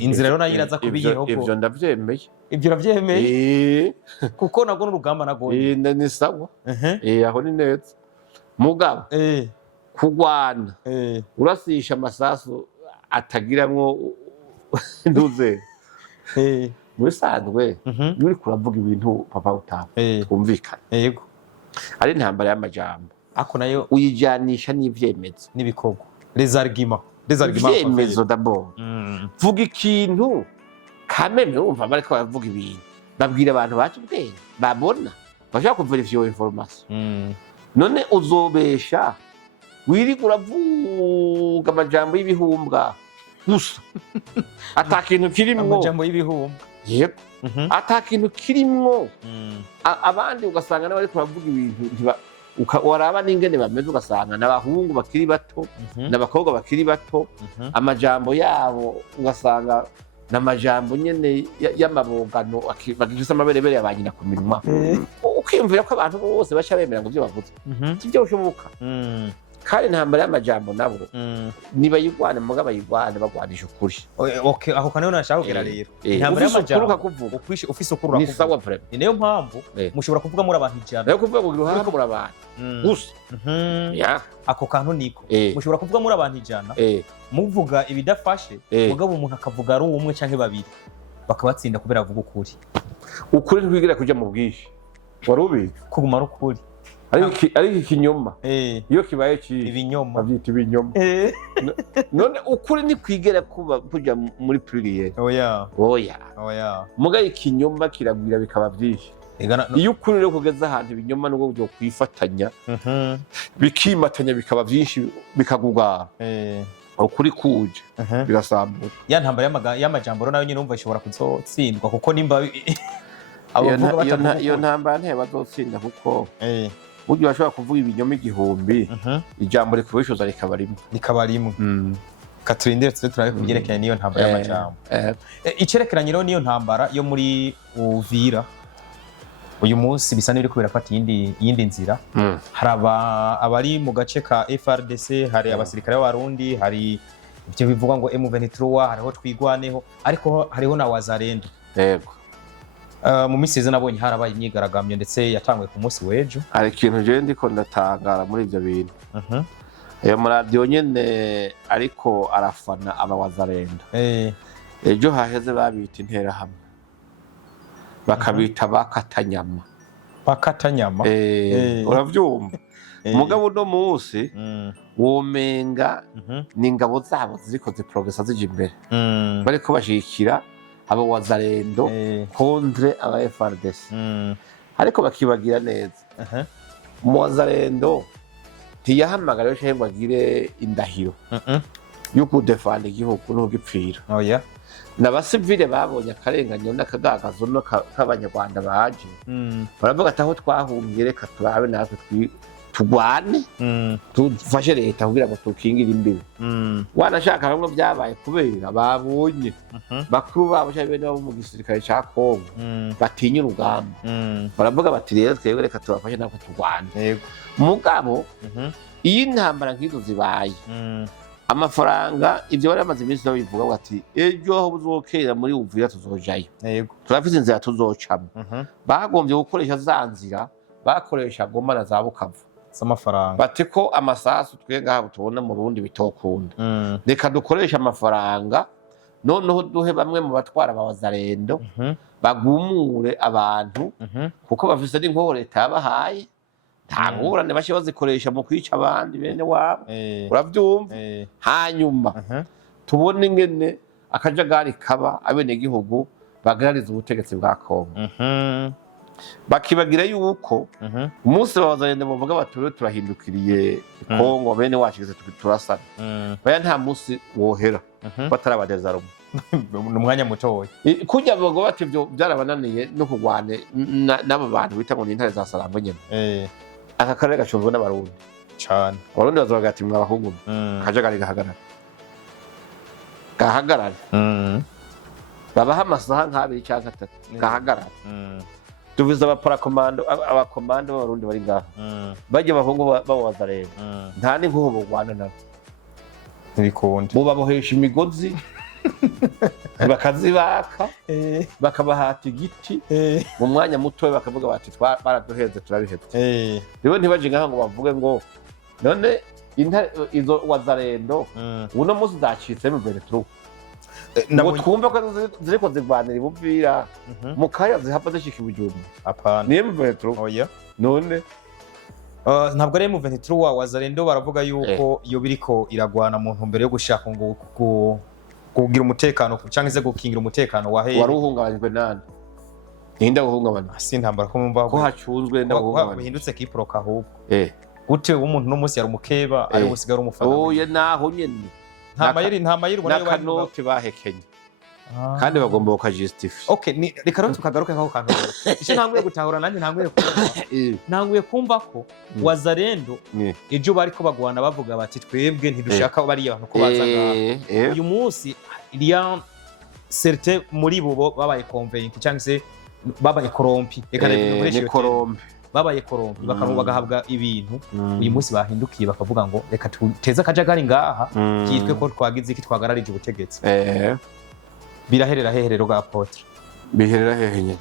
inzira rero nayiraza kubiyeho ivyo ndavyemeye ivyo uravyemeye kuko nago n'urugamba nago ni sawa aho ni neza mugabo kugwana urasisha amasasu atagiramwo nduze musanzwe uri kuravuga ibintu papa utaha twumvikana yego ari intambara y'amajambo ako nayo uyijanisha n'ivyemezo n'ibikogo les arguments ivyemezo d'abord vuga ikintu kameme wumva bariko baravuga ibintu babwira abantu bacu ubwenge babona bashaka kuverifya iyo information none uzobesha wirigura uravuga amajambo y'ibihumbwa gusa atakintu kirimwo amajambo y'ibihumbwa yego atakintu kirimwo abandi ugasanga nabo ariko bavuga ibintu waraba n'ingene bameze ugasanga n'abahungu bakiri bato n'abakobwa bakiri bato amajambo yabo ugasanga n'amajambo nyene y'amabogano bagifise amaberebere yabanyina ku minwa ukiyumvira ko abantu bose baca bemera ngo ibyo bavuze sivyo bishoboka kandi intambara y'amajambo nabo nibayigwane muga bayigwane bagwanisha ukuri. Okay, aho kanone nashaka kugera rero intambara y'amajambo ufise ukuri ni sawa vrema. Ni nayo mpamvu mushobora kuvuga muri abantu ijana nayo kuvuga ngo uruhanga muri abantu gusa ya ako kantu niko mushobora kuvuga muri abantu ijana muvuga ibidafashe mugabo umuntu akavuga ari umwe canke babiri bakabatsinda kubera avuga ukuri ntwigira kuja mu bwinshi warubizi kuguma ukuri ari ikinyoma iyo kibaye ibinyoma bavyita ibinyoma none ukuri ni kwigera kuja muri pluriel oya muga ikinyoma kiragwira bikaba byinshi iyo ukuri rero kugeza ahantu ibinyoma nubwo byo kwifatanya bikimatanya bikaba byinshi bikagugara ukuri kuje birasambuka ya ntambara y'amajambo nayo nyine umva ishobora kuzotsindwa kuko nimba iyo ntambara ntibazotsinda kuko buryo bashobora kuvuga ibinyoma igihumbi ijambo rikubishuza rikaba rimwe katurindire turabe kubyerekanye niyo ntambara y'amajambo icerekeranye rero niyo ntambara yo muri Uvira uyu munsi bisa n'ibiri kubera fata yindi nzira hari abari mu gace ka FRDC hari abasirikare b'abarundi hari ibyo bivuga ngo M23 hariho twigwaneho ariko hariho na Wazalendo yego mu minsi izo nabonye harabaye imyigaragambyo ndetse yatanguye ku munsi w'ejo. Hari ikintu je ndiko ndatangara muri ivyo bintu ayo maradiyo nyene ariko arafana abawazarenda ejo haheze babita interahamwe bakabita bakatanyama uravyumva mugabo no munsi womenga ni ingabo zabo ziriko ziprogressa zija imbere bariko bashikira aba Wazalendo contre aba FRDC ariko bakibagira neza mu Wazalendo ntiyahamagara yo cyangwa agire indahiro yo kudefanda igihugu no gipfira n'abasivile babonye akarenganyo n'akagagazo no k'abanyarwanda baje baravuga ati aho twahungiye reka turabe natwe tugwane tufashe leta kugira ngo tukingire imbibe wanashaka bamwe byabaye kubera babonye bakuru babo cyangwa bene bo mu gisirikare cya Kongo batinya urugamba baravuga bati rero twebwe reka tubafashe natwe tugwane mugabo iyi ntambara nk'izo zibaye amafaranga ibyo bari bamaze iminsi babivuga bati ejo aho buzokera muri Uvira tuzojayo turafite inzira tuzocamo bagombye gukoresha za nzira bakoresha Goma na za Bukavu amafaranga bati ko amasasu twenga tubona mu Burundi bitokunda reka dukoresha amafaranga noneho duhe bamwe mu batwara abawazarendo bagumure abantu kuko bafise n'inkoho leta yabahaye nta ngorane bashye bazikoresha mu kwica abandi bene wabo uravyumva hanyuma tubone ingene akajagari kaba abene gihugu bagarariza ubutegetsi bwa Kongo bakibagira yuko umunsi babazarende bavuga baturiwe turahindukiriye Kongo bene wacigize turasana baya nta munsi wohera batarabadezaruma n'umwanya mutoya kujya bavuga bati byo byarabananiye no kugwane n'abo bantu bita ngo ni intare za Sarambo nyene aka karere gacunzwe n'abarundi cyane abarundi bazoga ati mwabahungu kajagari gahagarara babaha amasaha nk'abiri cyangwa 3 gahagarara tuvuze abakomando b'abarundi bari ngaha bajye abahungu babaza rero nta n'inkubo bugwana nabo ntibikunda bubabohesha imigozi bakazibaka bakabahata igiti mu mwanya muto bakavuga bati baraduheze turabihetse rero ntibaje ngaha ngo bavuge ngo none izo Wazalendo uno munsi zacitse mu M23 ngo twumva ko ziriko zigwanira Uvira mu kaya zihava zishika ibujumba apana ni M23 none ntabwo ari M23 Wazalendo baravuga yuko iyo biriko iragwana mu ntumbero yo gushaka ngo kugira umutekano cyangwa se gukingira umutekano wahe waruhungabanywe nande ninda guhungabana sintambara ko mumva ko hacunzwe ndagahungabana bihindutse kiproka ahubwo gute umuntu no munsi yari umukeba ari gusigara umufana oye naho nyene nta mayiri ubona yo kanoti bahekenye kandi bagomba ukajustify okay reka rero tukagaruka nkaho kantu icyo ntanguye gutahura nanjye ntanguye kumva ko Wazalendo ejo bariko bagwana bavuga bati twebwe ntidushaka bari abantu ko bazaga uyu munsi iriya certain muri bo babaye convaincre cyangwa se babaye corrompi reka nekoreshe corrompi babaye korompi bagahabwa ibintu uyu munsi bahindukiye bakavuga ngo reka tuteze akajagari ngaha byitwe ko twagize iki twagararije ubutegetsi biraherera hehe rero ga Apotre biherera hehe nyine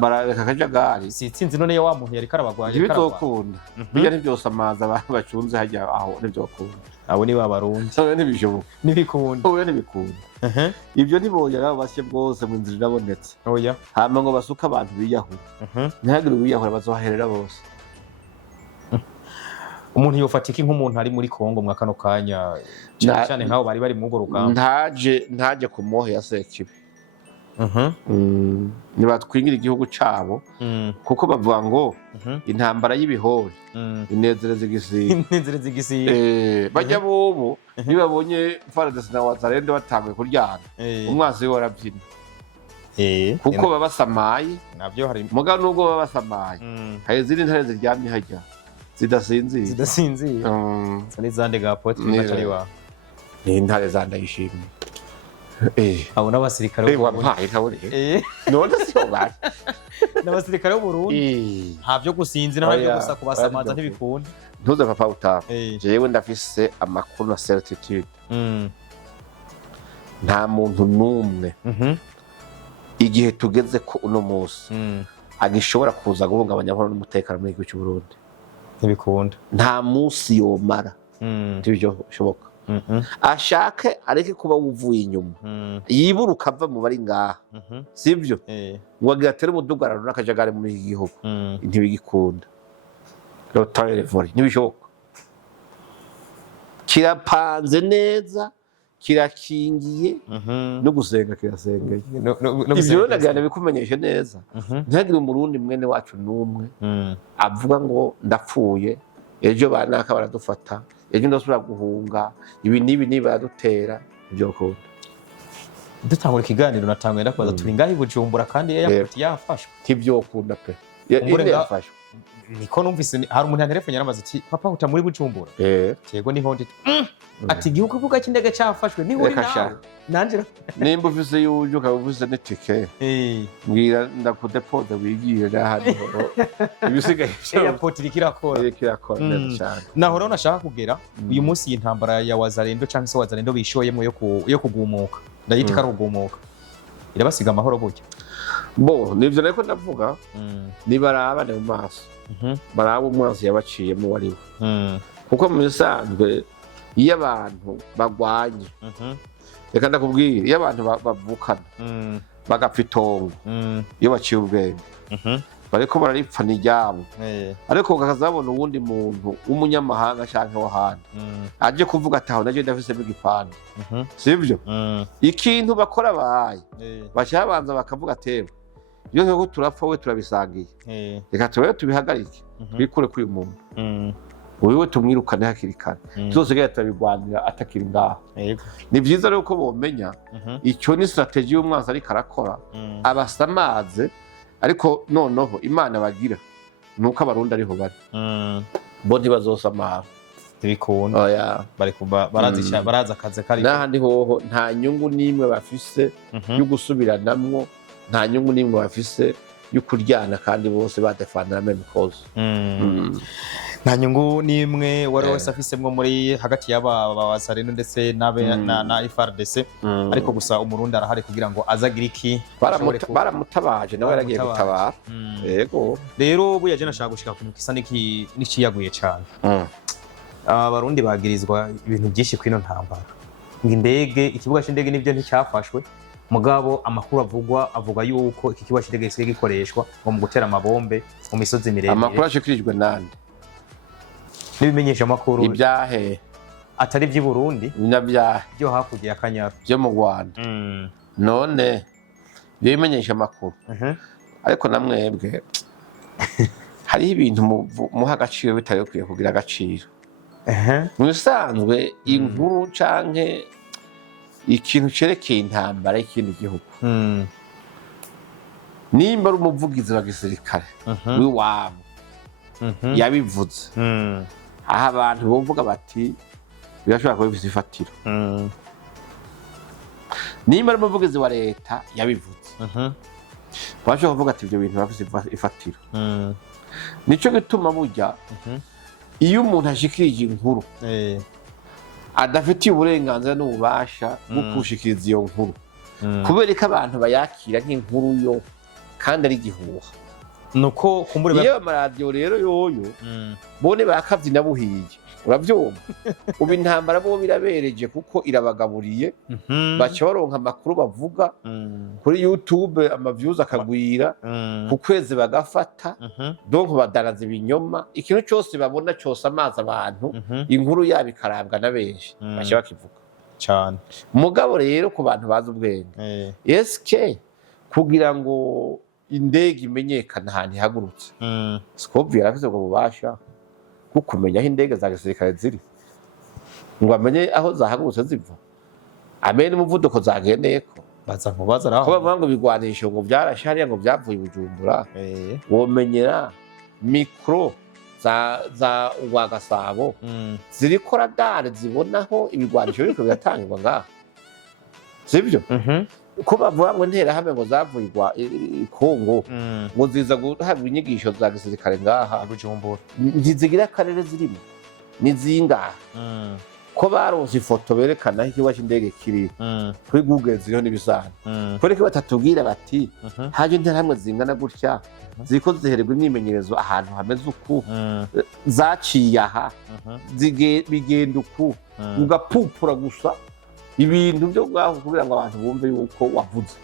barareka akajagari sinzi none wa muntu yari karabagwanye bitokunda bijya n'ibyose amazi abantu bacunze hajya aho n'ibyokunda abo ni babarundi sabe n'ibishoboka n'ibikunda oya n'ibikunda ibyo ntiboya rabo basye bwose mu nzira irabonetse oya hama ngo basuka abantu biyahura ntihagire ubiyahura bazohaherera bose umuntu yofatika nk'umuntu ari muri Kongo mwa kano kanya cyane nk'aho bari mu rugamba ntaje ku mohe ya Sekibi nibatwingira igihugu cabo kuko bavuga ngo intambara y'ibihori inezereza igisiga bajya bobo nibabonye FARDC na Wazalendo batanguye kuryana umwanzi we warabyina kuko baba basamaye nabyo hari muga nubwo baba basamaye hari izindi ntare ziryamye hajya zidasinzira n'izande ga Apotre batari wa ni intare zandayishimye abo n'abasirikare wampaye kabone none siyo bari n'abasirikare b'u Burundi nta byo gusinzira nta byo gusa kubasamaza ntibikunda ntuze papa utaha jewe ndafise amakuru na certitude nta muntu n'umwe igihe tugeze ko uno munsi agishobora kuza guhungabanya amahoro n'umutekano muri igihugu cy'u Burundi ntibikunda nta munsi yomara tibyo bishoboka ashake areke kuba wuvuye inyuma yiburuka ava mu bari ngaha sibyo ngo agira umudugararo n'akajagari muri iki gihugu ntibigikunda rotarevori ntibishoboka kirapanze neza kirakingiye no gusenga kirasengeye ibyo rero nagira bikumenyeshe neza ntihagire umurundi mwene wacu n'umwe avuga ngo ndapfuye ejo banaka baradufata ejo ndasubira guhunga ibi n'ibi baradutera ibyo kunda dutangura ikiganiro natanguye ndakubaza turi ngaho i Bujumbura kandi yafashwe ntibyokunda pe yafashwe niko numvise hari umuntu yanterefone yaramaze ati papa uta muri Bujumbura yego niho ndi ati igihugu kuvuga cy'indege cyafashwe niho uri nawe nanje nimba ufise yuje ukavuze n'itike mbwira ndakudepoza wigiye hano ibisigaye airport ikirakora neza cyane naho rero nashaka kugera uyu munsi y'intambara ya Wazalendo cyangwa se Wazalendo bishoyemo yo kugumuka ndayita karugumuka irabasiga amahoro buryo bo nivyo nako ndavuga nibarabane mu maso baraba umwanzi yabaciyemo wariwe kuko mu bisanzwe iyo abantu bagwanye reka ndakubwira iyo abantu bavukana bagapfa itongo iyo baciye ubwenge bariko bararipfa n'iryabo ariko bakazabona uwundi muntu w'umunyamahanga canke w'ahandi aje kuvuga ati aho naje ndafisemo igipande sivyo ikintu bakora bahaye bacabanza bakavuga ateba iyo nk'uko turapfa we turabisangiye reka tube tubihagarike twikure kuri uyu muntu wewe tumwirukane hakiri kare tuzosigaye turabigwanira atakiri ngaho ni byiza rero ko bomenya icyo ni strategy y'umwanzi ariko arakora abasamaze ariko noneho imana bagira nuko abarundi ariho bari bo ntibazosamara ntibikunda baraza akazi kari n'ahandi hoho nta nyungu n'imwe bafise yo gusubiranamwo nta nyungu n'imwe bafise yo kuryana kandi bose badefanira même cause nta nyungu n'imwe wari wese afisemwo muri hagati y'abawazalendo ndetse na FARDC ariko gusa umurundi arahari kugira ngo azagira iki baramutabaje nawe yaragiye gutabara yego rero buya je nashaka gushika ku kisa n'ikiyaguye cyane abarundi bagirizwa ibintu byinshi kwino ntambara ngindege ikibuga cy'indege nivyo nticyafashwe mugabo amakuru avuga yuko iki kibuga cy'indege gisigaye gikoreshwa ngo mu gutera amabombe mu misozi miremire amakuru ashikirijwe nande nibimenyesha amakuru ibyahe atari by'i Burundi nabyahe byo hakurya ya Kanyaru byo mu Rwanda none bimenyesha amakuru ariko namwebwe hari ibintu muha agaciro bitari kwiye kugira agaciro mu bisanzwe inkuru canke ikintu cerekeye intambara y'ikindi gihugu nimba ari umuvugizi wa gisirikare w'iwabo yabivuze aho abantu bumvuga bati birashobora kuba bifite ifatiro nimba ari umuvugizi wa leta yabivuze bashobora kuvuga ati ibyo bintu bafite ifatiro nico gituma burya iyo umuntu ashikirije inkuru adafitiye uburenganzira n'ububasha bwo kushikiriza iyo nkuru kubera ko abantu bayakira nk'inkuru yo kandi ari igihuha nuko kumbure iyo amaradiyo rero yoyo bone bakavye nabuhiye uravyumva ubu intambara bo birabereje kuko irabagaburiye baca baronka amakuru bavuga kuri YouTube amaviews akagwira ku kwezi bagafata donc badaraza ibinyoma ikintu cyose babona cyose amazi abantu inkuru yabo ikarabwa na benshi baca bakivuga cyane mugabo rero ku bantu bazi ubwenge SK kugira ngo indege imenyekana ahantu ihagurutse Scoville yarafise ubwo bubasha kumenya aho indege za gisirikare ziri ngo amenye aho zahagurutse ziva amenye umuvuduko zagendeyeko baza nkubaza naho kuba ngo bigwanisho ngo byarashe hariya ngo byavuye Bujumbura womenyera mikro za Rwagasabo ziriko radar zibonaho ibigwanisho biriko biratangirwa ngaho sibyo ko bavuga ngo ntera hamwe ngo zavuyirwa Kongo ngo ziza guhabwa inyigisho za gisirikare ngaha Bujumbura ntizigira akarere zirimo nizinga ko baronse ifoto berekana aho ikibuga cy'indege kiri kuri Google ziriho n'ibisana kuri ko batatubwira bati haje ntera hamwe zingana gutya ziko zihererwa imyimenyerezo ahantu hameze uku zaciye aha bigenda uku ugapupura gusa ibintu byo ngaho kugira ngo abantu bumve yuko wavuze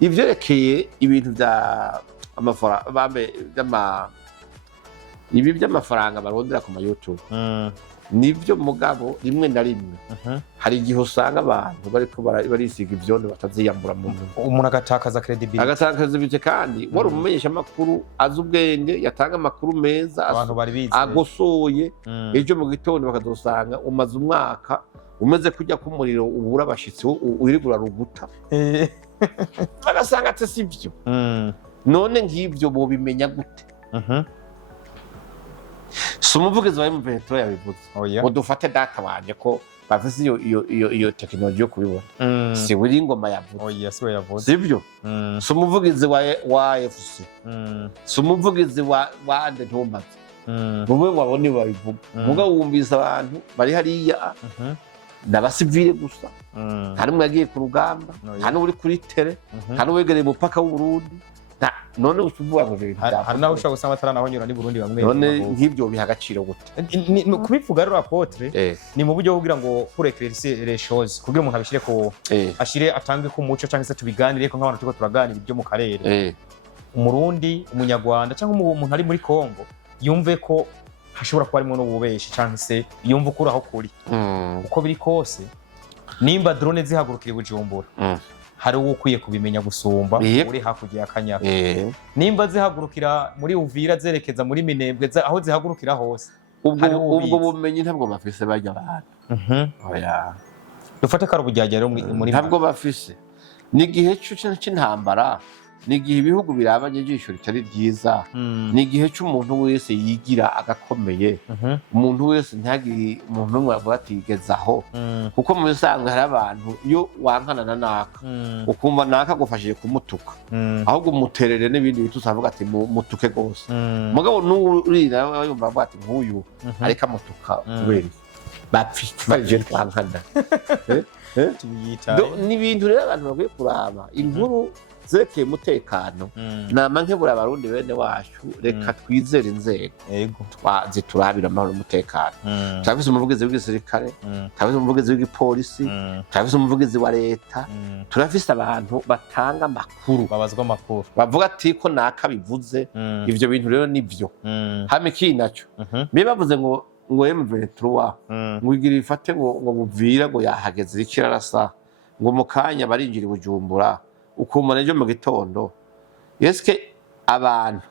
ivyerekeye ibintu bya amafaranga bambe by'amafaranga barondera ku ma YouTube nibyo mugabo rimwe na rimwe hari igihe usanga abantu bariko barisiga ivyondo bataziyambura mu umuntu agatakaza credibility kandi wari umumenyesha makuru azi ubwenge yatanga amakuru meza abantu bari bize agosoye ejo mu gitondo bakazosanga umaze umwaka umeze kujya ku muriro ubura abashitsi urigura ruguta bagasanga ati sivyo none ngibyo bo bimenya gute sumuvugizi wa M23 yabivuze ngo dufate data wanje ko bafise iyo technology yo kubibona si buri ngoma yavuze sivyo sumuvugizi wa FC sumuvugizi wa ande ntumbaze bumwe ngo abone babivuga muga wumvise abantu bari hariya n'abasivile gusa hari umwe yagiye ku rugamba hari n'uri kuri tele hari n'uwegereye umupaka w'u Burundi none usuvuga ngo hari naho ushobora gusanga ataranahonyura ni Burundi bamwe none nk'ibyo biha agaciro gute kubivuga rero apotre ni mu buryo kugira ngo kurekerese les choses kugira umuntu abishire ko ashire atange ku muco cyangwa se tubiganire ko nk'abantu tuko turaganira ibyo mu karere umurundi umunyarwanda cyangwa umuntu ari muri Kongo yumve ko hashobora kuba harimo n'ububeshi cyangwa se yumva ukuri aho kuri uko biri kose nimba drone zihagurukira Bujumbura hari uwo ukwiye kubimenya gusumba uri hakurya y'akanyaga nimba zihagurukira muri Uvira zerekeza muri Minembwe aho zihagurukira hose ubwo bumenyi ntabwo bafise bajya abantu oya dufate karo bujyagera muri ntabwo bafise ni gihe cy'intambara ni igihe ibihugu birabanye ijisho ritari ryiza ni igihe cy'umuntu wese yigira agakomeye umuntu wese ntihagire umuntu n'umwe avuga ati gezaho kuko mu bisanzwe hari abantu iyo wankanana naka ukumva naka agufashije kumutuka ahubwo umuterere n'ibindi bintu usavuga ati mutuke rwose mugabo n'urira yumva avuga ati nk'uyu ariko amutuka kubera bapfije twankana ni ibintu rero abantu bakwiye kuraba inkuru zerekeye umutekano nama nkebura abarundi bene wacu reka twizere inzego ziturabira amahoro n'umutekano turafise umuvugizi w'igisirikare turafise umuvugizi w'igipolisi turafise umuvugizi wa leta turafise abantu batanga amakuru babazwa amakuru bavuga ati ko naka bivuze ivyo bintu rero nivyo hame kinaco mbe bavuze ngo M23 ngo igira ifate ngo buvira ngo yahageze ikirarasa ngo mu kanya barinjira i Bujumbura ukumana ejo mu gitondo yeske abantu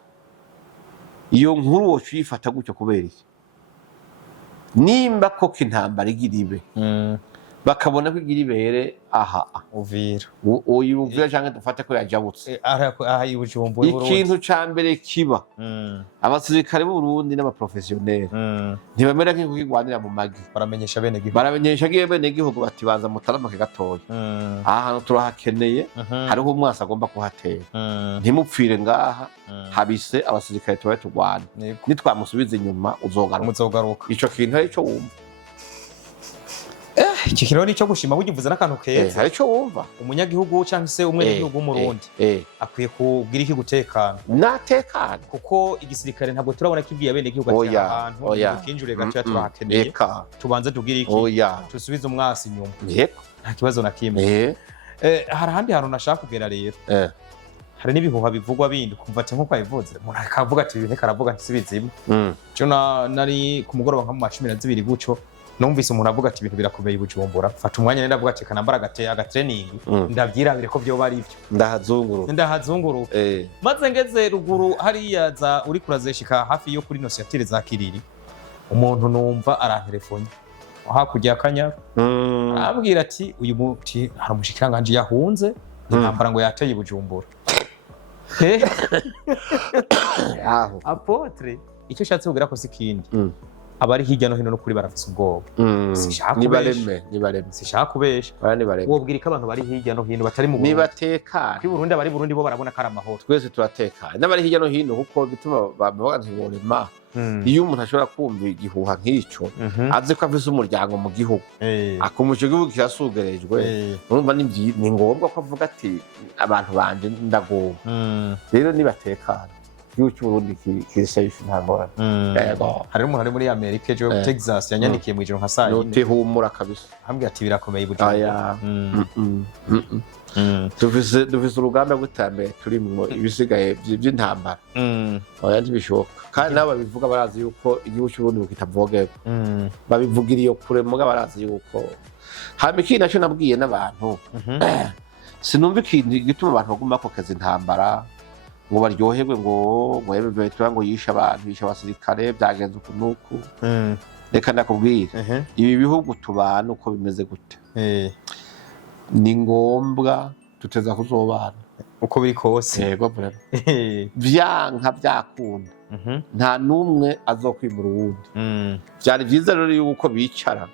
iyo nkuru wocu yifata gutyo kubera iki nimba koko intambara igira ibe bakabona ko igira ibere aha Uvira uyu Uvira canke dufate ko yajabutse aha i Bujumbura ikintu ca mbere kiba abasirikare b'u Burundi n'abaprofessionnel ntibamera nk'ikigwanira mu magi baramenyesha bene gihugu bati banza mutaramuke gatoya aha hantu turahakeneye hariho umwasi agomba kuhatera ntimupfire ngaha habise abasirikare tubaye turwana nitwamusubiza inyuma uzogaruka ico kintu arico wumva iki kirero nico gushima bugivuze n'akantu keza arico wumva umunyagihugu cyangwa se umwenegihugu w'umurundi akwiye kugira iki gutekana natekana kuko igisirikare ntabwo turabona kibwiye bene gihugu ati ahantu kinjure gacha turahakeneye tubanze tugire iki tusubize umwasi inyuma nta kibazo na kimwe hari ahandi hantu nashaka kugera rero hari n'ibihuha bivugwa bindi kumva ati nkuko yabivuze umuntu akavuga ati ibintu karavuga ntibizimwe cyo nari ku mugoroba nka mu 12 guco numvise umuntu avuga ati ibintu birakomeye i Bujumbura fata umwanya nenda avuga ati kanambara agatraining ndavyirabire ko byo bari ivyo ndahazunguruka maze ngeze ruguru hariya za uri kurazeshika hafi yo kuri nosiatire za Kiriri umuntu numva arantelefone hakurya akanya arambwira ati uyu muti hari umushikiranganje yahunze intambara ngo yateye i Bujumbura Apotre icyo shatse kugira ko sikindi abari hirya no hino no kuri barafise ubwoba nibareme sishaka kubesha wobwira ko abantu bari hirya no hino batari mu nibatekana kuri Burundi abari Burundi bo barabona ko ari amahoro twese turatekana n'abari hirya no hino kuko bituma bavuga nti borema iyo umuntu ashobora kumva igihuha nk'icyo azi ko afise umuryango mu gihugu akumuje igihugu kirasugerejwe urumva ni ngombwa ko avuga ati abantu banje ndagomba rero nibatekana igihugu cy'Uburundi kiri safe nta ngorane hari umuntu ari muri Amerika ejo Texas yanyandikiye mu ijoro nka saa 4 notihumura kabisa ambwira ati birakomeye i Bujumbura dufise urugamba rw'iterambere turimwo ibisigaye by'intambara oya ntibishoboka kandi nabo babivuga barazi yuko igihugu cy'Uburundi kitavogerwa babivugira iyo kure muga barazi yuko hama ikindi naco nabwiye n'abantu sinumva ikintu gituma abantu baguma bakokeza intambara ngo baryoherwe ngo Venezuela ngo yisha abantu yisha abasirikare byagenze ukunuku reka ndakubwira ibi bihugu tubana uko bimeze gute ni ngombwa tuteza kuzobana uko biri kose yego bravo byanka byakunda nta numwe azokwimura uwundi byari byiza rero yuko bicara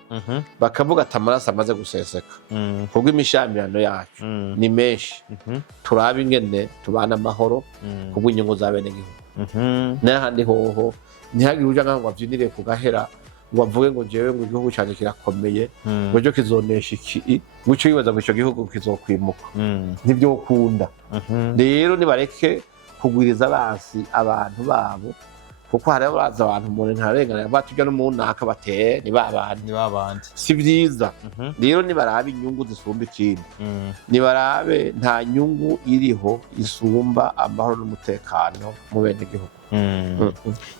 bakavuga ati amaraso amaze guseseka kubwo imishamirano yacu ni menshi turabe ingene tubana amahoro kubwo inyungu za bene gihugu n'ahandi hoho ntihagire uja ngo avyinire ku gahera ngo avuge ngo jewe ngo igihugu cyane kirakomeye ngo cyo kizonesha iki gucyo yibaza ngo ico gihugu kizokwimuka nibyo ukunda rero nibareke kugwiriza basi abantu babo kuko hari abaza abantu umuntu ntarengana batujya no mu naka bateye ni babandi si byiza rero nibarabe inyungu zisumba ikindi nibarabe nta nyungu iriho isumba amahoro n'umutekano mu bene gihugu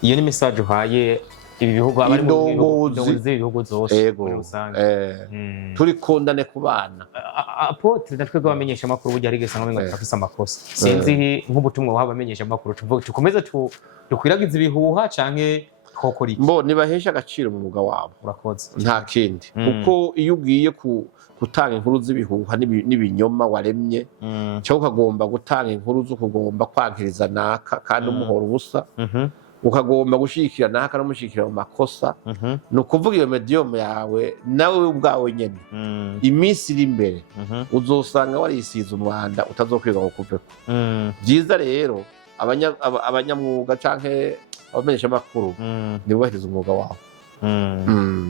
iyo ni message uhaye ibi bihugu abari mu bihugu zose muri rusange turi kondane ku bana Apotre natwe bamenyesha makuru burya rigesa ngo afise amakosa sinzi nk'ubutumwa wabamenyesha makuru tukomeze dukwiragiza ibihuha canke kokora iki mbo nibahesha agaciro mu muga wabo urakoze nta kindi kuko iyo ugiye gutanga inkuru z'ibihuha n'ibinyoma waremye cyo ukagomba gutanga inkuru zo kugomba kwankiriza naka kandi umuhoro ubusa ukagomba gushikira naka no mushikira mu makosa no kuvuga iyo medium yawe nawe ubwawe nyene iminsi iri imbere uzosanga warisize umwanda utazokwiga gukuveko byiza rero abanyamwuga canke abamenyesha makuru nibubahiriza umwuga wabo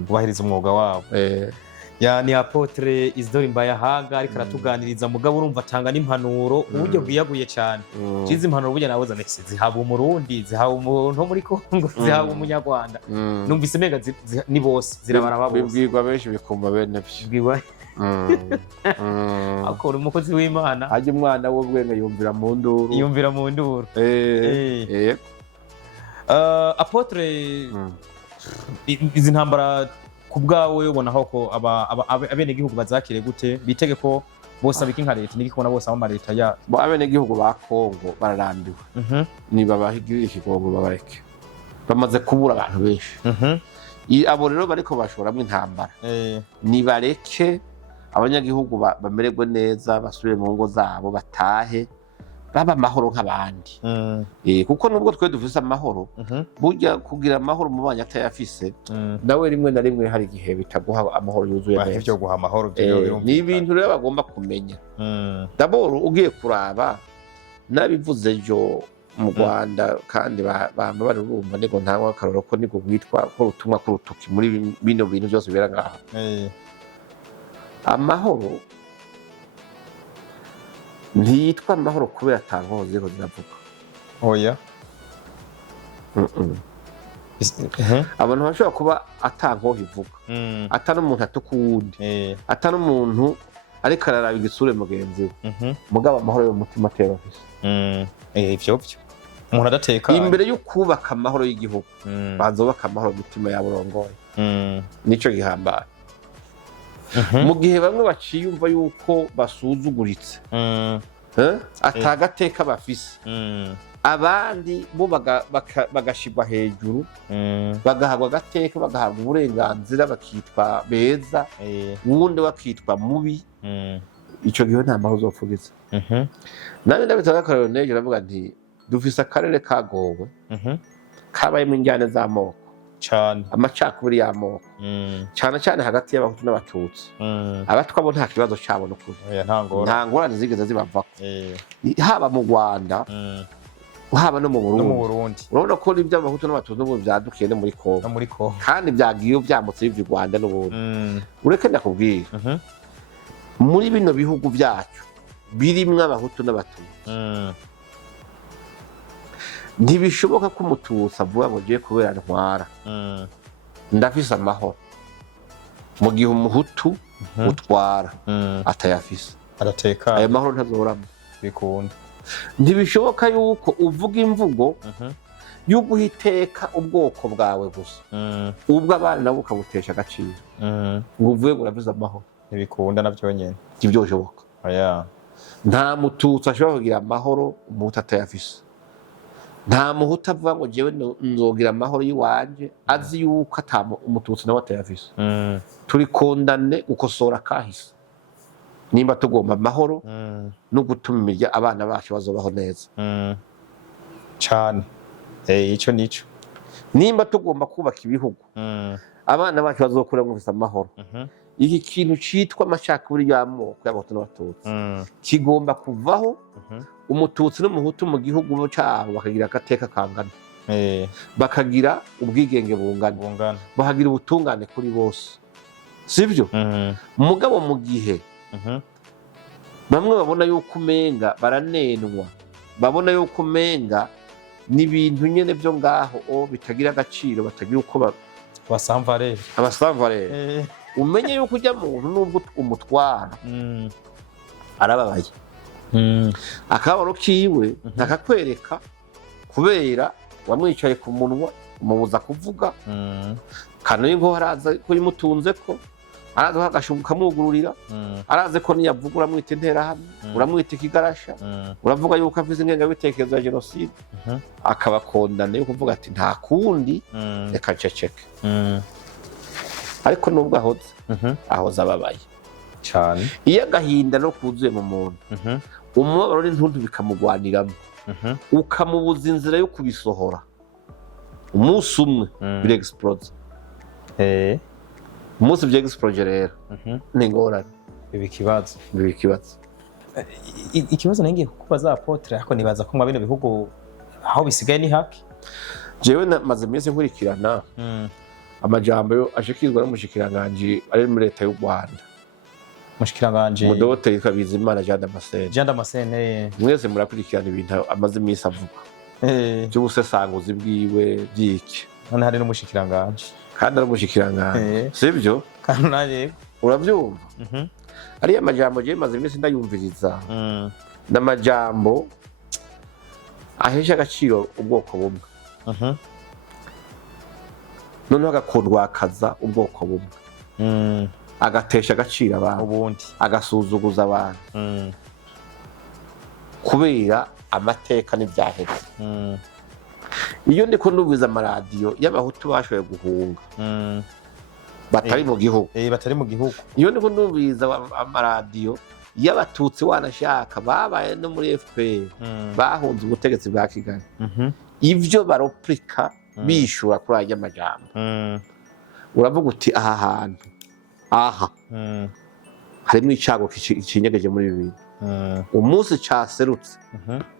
ubahiriza umwuga wabo ni Apotre Isidore Mbayahanga ariko aratuganiriza mugabo urumva atanga n'impanuro uburyo bwiyaguye cyane cizi impanuro burya nabuza nexi zihaba umurundi zihaba umuntu muri Kongo zihaba umunyarwanda numvise mega ni bose zirabaraba bose bibwirwa benshi bikumva bene bibwirwa akora umukozi w'Imana aje umwana wo bwenge yumvira mu nduru Apotre izi ntambara kubgawe ubonaho ko abene gihugu bazakire gute bitege ko bose abikinka leta nigikubona bose abo leta ya abene gihugu ba Kongo bararambiwe niba bahigirira ikigongo babareke bamaze kubura abantu benshi abo rero bariko bashoramo intambara nibareke abanyagihugu bamererwe neza basubire mu ngo zabo batahe baba amahoro nk'abandi kuko nubwo twe dufise amahoro burya kugira amahoro mu banyi atayafise nawe rimwe na rimwe hari igihe bitaguha amahoro yuzuye neza ivyo guha amahoro ni ibintu rero bagomba kumenya d'abord ugiye kuraba nabivuze ejo mu Rwanda kandi bamba barurumva nego ntawe akaroro ko nigo gwitwa ko rutumwa ko rutuki muri bino bintu byose bera ngaho amahoro ntiyitwa amahoro kubera atankoze ziko ziravuga oya abantu bashobora kuba atankoho ivuga atari umuntu atukuwundi atari umuntu ariko araraba igisure mugenzi we mugabo amahoro yo mutima atera afise ivyo umuntu adateka imbere yo kubaka amahoro y'igihugu bazobaka amahoro mutima yaburongoye nico gihambaye mu gihe bamwe baciyumva yuko basuzuguritse atagateka bafise abandi bo bagashirwa hejuru bagahabwa agateka bagahabwa uburenganzira bakitwa beza uwundi bakitwa mubi ico gihe nta mahoro uzopfugiza nawe ndabitanga akarero nejo ndavuga nti dufise akarere kagowe kabayemo injyane z'amoko cyane amacakubiri y'amoko cyane hagati y'abahutu n'abatutsi abatwa bo nta kibazo cyabo n'ukuri nta ngorane zigeze zibavako haba mu Rwanda haba no mu Burundi urabona ko n'ibyo abahutu n'abatutsi n'ubu byadukiye no muri Kongo kandi byagiye byamutse y'u Rwanda n'ubundi ureke ndakubwira muri bino bihugu byacu birimwo abahutu n'abatutsi ntibishoboka ko umututsi avuga ngo ugiye kubera ntwara ndafise amahoro mu gihe umuhutu utwara atayafise arateka ayo mahoro ntazorama bikunda ntibishoboka yuko uvuga imvugo yo guha iteka ubwoko bwawe gusa ubwo abana nabo ukabutesha agaciro ngo uvuye ngo uravuze amahoro ntibikunda navyo nyene ntibyoshoboka nta mututsi ashobora kugira amahoro umuhutu atayafise nta muhutu avuga ngo jewe nzogira amahoro y'iwanje azi yuko umututsi nawe atayafise turi kondane gukosora kahise nimba tugomba amahoro no gutuma abana bacu bazobaho neza cyane ico nico nimba tugomba kubaka ibihugu abana bacu bazokura mu amahoro iki kintu citwa amacakubiri y'amoko y'abahutu n'abatutsi kigomba kuvaho umututsi n'umuhutu mu gihugu cyabo bakagira agateka kangana bakagira ubwigenge bungana bakagira ubutungane kuri bose sivyo mugabo mu gihe bamwe babona yuko umenga baranenwa babona yuko umenga n'ibintu nyene byo ngaho bitagira agaciro batagira uko abasamvarere umenye yuko ujya muntu nubwo umutwara arababaye akabaro kiwe ntakakwereka kubera wamwicaye ku munwa umubuza kuvuga kanoye ngo araza kuyimutunze ko araza agashubuka kamugururira araze ko niyavuga uramwita interahamwe uramwita ikigarasha uravuga yuko afise ingengabitekerezo ya jenoside akabakondana yo kuvuga ati nta kundi reka nceceke ariko nubwo ahoze ababaye cyane iyo agahinda no kuzuye mu muntu umubabaro n'intuntu bikamugwaniramo ukamubuza inzira yo kubisohora umunsi umwe birexplode umunsi byexplode rero ni ngorane ikibazo ikibazo nangiye kukubaza apotre ariko nibaza ko mwa bino bihugu aho bisigaye ni haki jewe maze iminsi nkurikirana amajambo yo ashikizwa n'umushikiranganje ari muri leta y'u Rwanda mushikiranganje mudote yitwa Bizimana Jean Damascene mwese murakurikirana ibintu amaze iminsi avuga by'ubusesanguzi bwiwe byiki none hari n'umushikiranganje kandi ari umushikiranganje sivyo kandi naje uravyumva ari amajambo je maze iminsi ndayumviriza n'amajambo ahesha agaciro ubwoko bumwe noneho agakundwakaza ubwoko bumwe agatesha agaciro abantu ubundi agasuzuguza abantu kubera amateka n'ibyaheze iyo ndiko nubiza amaradiyo y'abahutu bashoboye guhunga batari mu gihugu batari mu gihugu iyo niko numviriza amaradiyo y'abatutsi wanashaka babaye no muri FPR bahunze ubutegetsi bwa Kigali ivyo baroprika bishura kuri aya majambo uravuga uti aha hantu aha harimo icago kinyegeje muri bibiri umunsi caserutse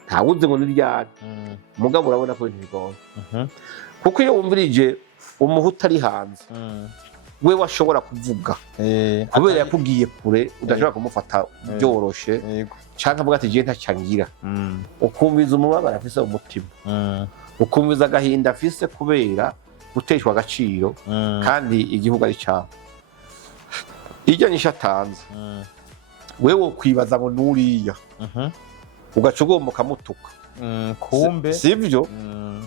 ntawuzi ngo niryari mugabo urabona ko ntibigoye kuko iyo wumvirije umuhutu ari hanze we washobora kuvuga kubera yakubwiye kure udashobora kumufata byoroshe cyangwa avuga ati je ntacyangira ukumviza umubabaro afise umutima ukumviza agahinda afise kubera guteshwa agaciro kandi igihugu ari cyawe iryo nyisha atanze wewe kwibaza ngo nuriya ugaca ugomba ukamutuka kumbe sivyo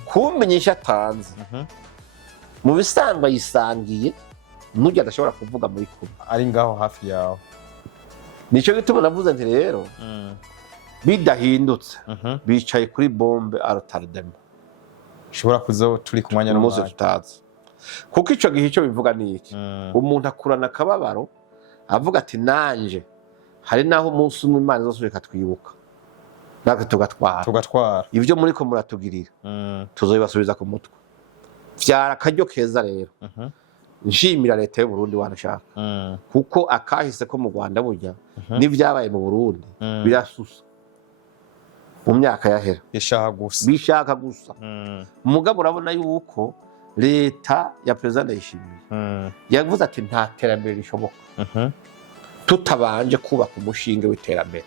kumbe nyisha atanze mu bisanzwe yisangiye nujya adashobora kuvuga muri kumwe ari ngaho hafi yawe nico gituma navuze nti rero bidahindutse bicaye kuri bombe a Rotterdam shobora kuzo turi ku mwanya n'umunsi tutazi kuko ico gihe ico bivuga niki umuntu akurana akababaro avuga ati nanje hari naho umunsi umwe Imana izosubika twibuka natwe tugatwara ivyo muri ko muratugirira tuzobibasubiza ku mutwe vyara akaryo keza rero nshimira leta y'u Burundi wanashaka kuko akahise ko mu Rwanda burya n'ivyabaye mu Burundi birasusa mu myaka yahera bishaka gusa mugabo urabona yuko leta ya President Ndayishimiye yavuze ati nta terambere rishoboka tutabanje kubaka umushinge w'iterambere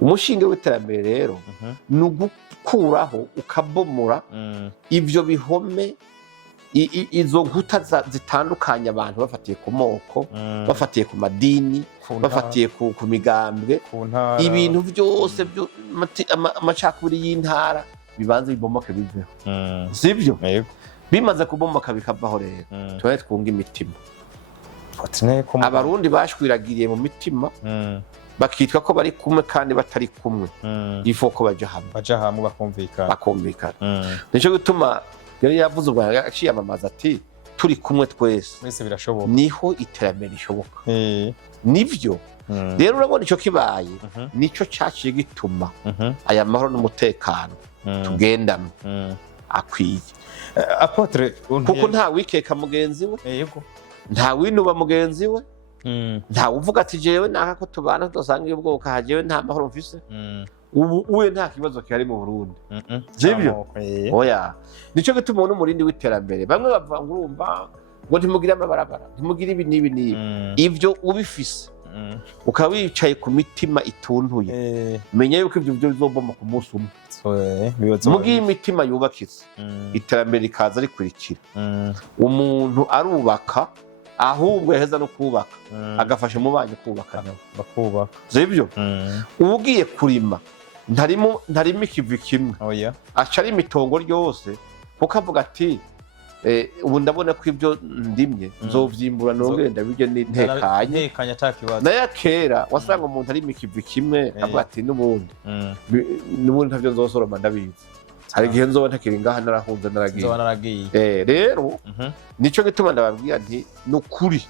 umushinge w'iterambere rero ni ugukuraho ukabomora ivyo bihome izo nkuta zitandukanya abantu bafatiye ku moko bafatiye ku madini bafatiye ku migambwe ibintu byose amacakubiri y'intara bibanze bibomoke biveho sivyo bimaze kubomoka bikavaho rero tubaye twunga imitima abarundi bashwiragiriye mu mitima bakitwa ko bari kumwe kandi batari kumwe ifo ko baja hamwe bakumvikana nico gituma yari yavuze ubwo aciyamamaza ati turi kumwe twese birashoboka niho iterambere rishoboka nivyo rero urabona ico kibaye nico caciye gituma aya mahoro n'umutekano tugendamo akwiye Apotre kuko nta wikeka mugenzi we nta winuba mugenzi we nta uvuga ati jewe naka ko tubana dusanga ubwoko hajewe nta mahoro mfise ubu uwe nta kibazo kihari mu Burundi sivyo oya nico gituma uno murindi w'iterambere bamwe bavuga ngo urumva ngo ntimugira amabarabara ntimugira ibi nibi nibi ivyo ubifise ukaba wicaye ku mitima ituntuye menya yuko ivyo bizoboma ku munsi umwe mugiye imitima yubakitse iterambere rikaza rikurikira umuntu arubaka ahubwo yaheza no kubaka agafasha mu banyu kubaka bakubaka sivyo ugiye kurima ntarimo ikivi kimwe aca ari imitongo ryose kuko avuga ati ubu ndabona ko ibyo ndimye nzovyimbura nogenda bijye n'intekanye nayo kera wasanga umuntu ari ikivi kimwe avuga ati n'ubundi ntavyo nzosoroma ndabizi hari igihe nzoba ntakiri ngaha narahunze naragiye rero nico gituma ndababwira nti nukuri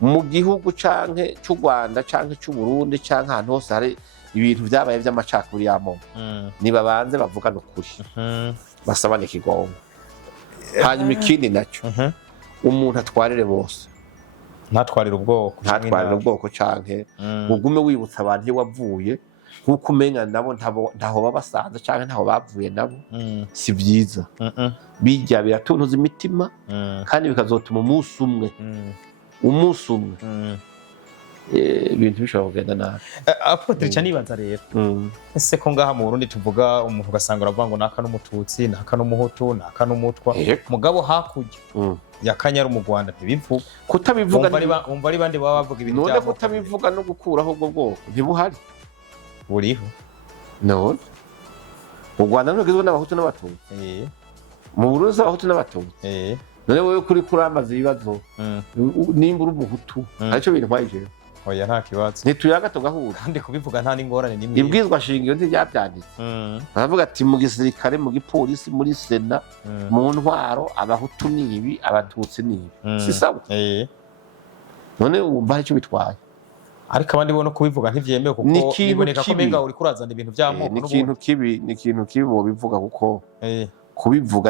mu gihugu canke c'u Rwanda canke c'u Burundi canke ahantu hose hari ibintu vyabaye vy'amacakubiri y'amoko nibabanze bavuga nukuri basabane ikigongo hanyuma ikindi naco umuntu atwarire bose ntatwarire ubwoko canke ugume wibutsa abantu iyo wavuye kuko umenya nabo ntaho babasanze canke ntaho bavuye nabo si vyiza bijya biratuntuza imitima kandi bikazotuma umunsi umwe ibintu bishobora kugenda nabi Apotre nibaza rero ese ko ngaha mu Burundi tuvuga umuntu ugasanga uravuga ngo naka n'umututsi naka n'umuhutu naka n'umutwa mugabo hakurya ya Kanyaru mu Rwanda ntibivuga kutabivuga umva ari bandi baba bavuga ibintu byabo none kutabivuga no gukuraho ubwo bwoko ntibuhari buriho none mu Rwanda n'ugizwe n'abahutu n'abatutsi mu Burundi s'abahutu n'abatutsi none wowe kuri kuramaza ibibazo nimba uri umuhutu arico bintu kwayije oya nta kibazo ntituyaga tugahura kandi kubivuga nta n'ingorane n'imwe ibwizwa shingiro ntivyavyanditse baravuga ati mu gisirikare mu gipolisi muri sena mu ntwaro abahutu nibi abatutsi nibi si sawa none wumva icyo bitwaye ariko abandi bo no kubivuga ntivyemewe kuko biboneka ko menga uri kurazana ibintu vy'amoko ni ikintu kibi bo bivuga kuko kubivuga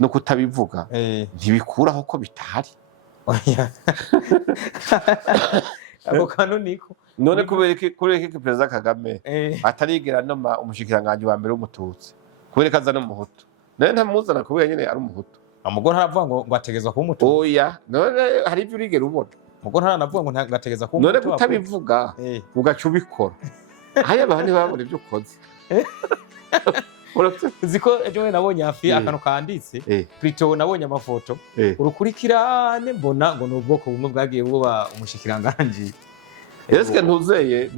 no kutabivuga ntibikuraho ko bitahari ako kantu niko none kubera iki perezida Kagame atarigera noma umushikiranganje wa mbere w'umututsi kubera kaza no muhutu none ntamuzana kubera nyene ari umuhutu amugore haravuga ngo ategezwa kuba umututsi oya none hari ibyo urigera ubona umugore haranavuga ngo ntategeza kuba umututsi none kutabivuga ugaca ubikora haya abantu babona ibyo ukoze ziko ejo we nabonye hafi akantu kanditse Plito nabonye amafoto urukurikirane mbona ngo n'ubwoko bumwe bwagiye buba umushikiranganje eske ntuzeye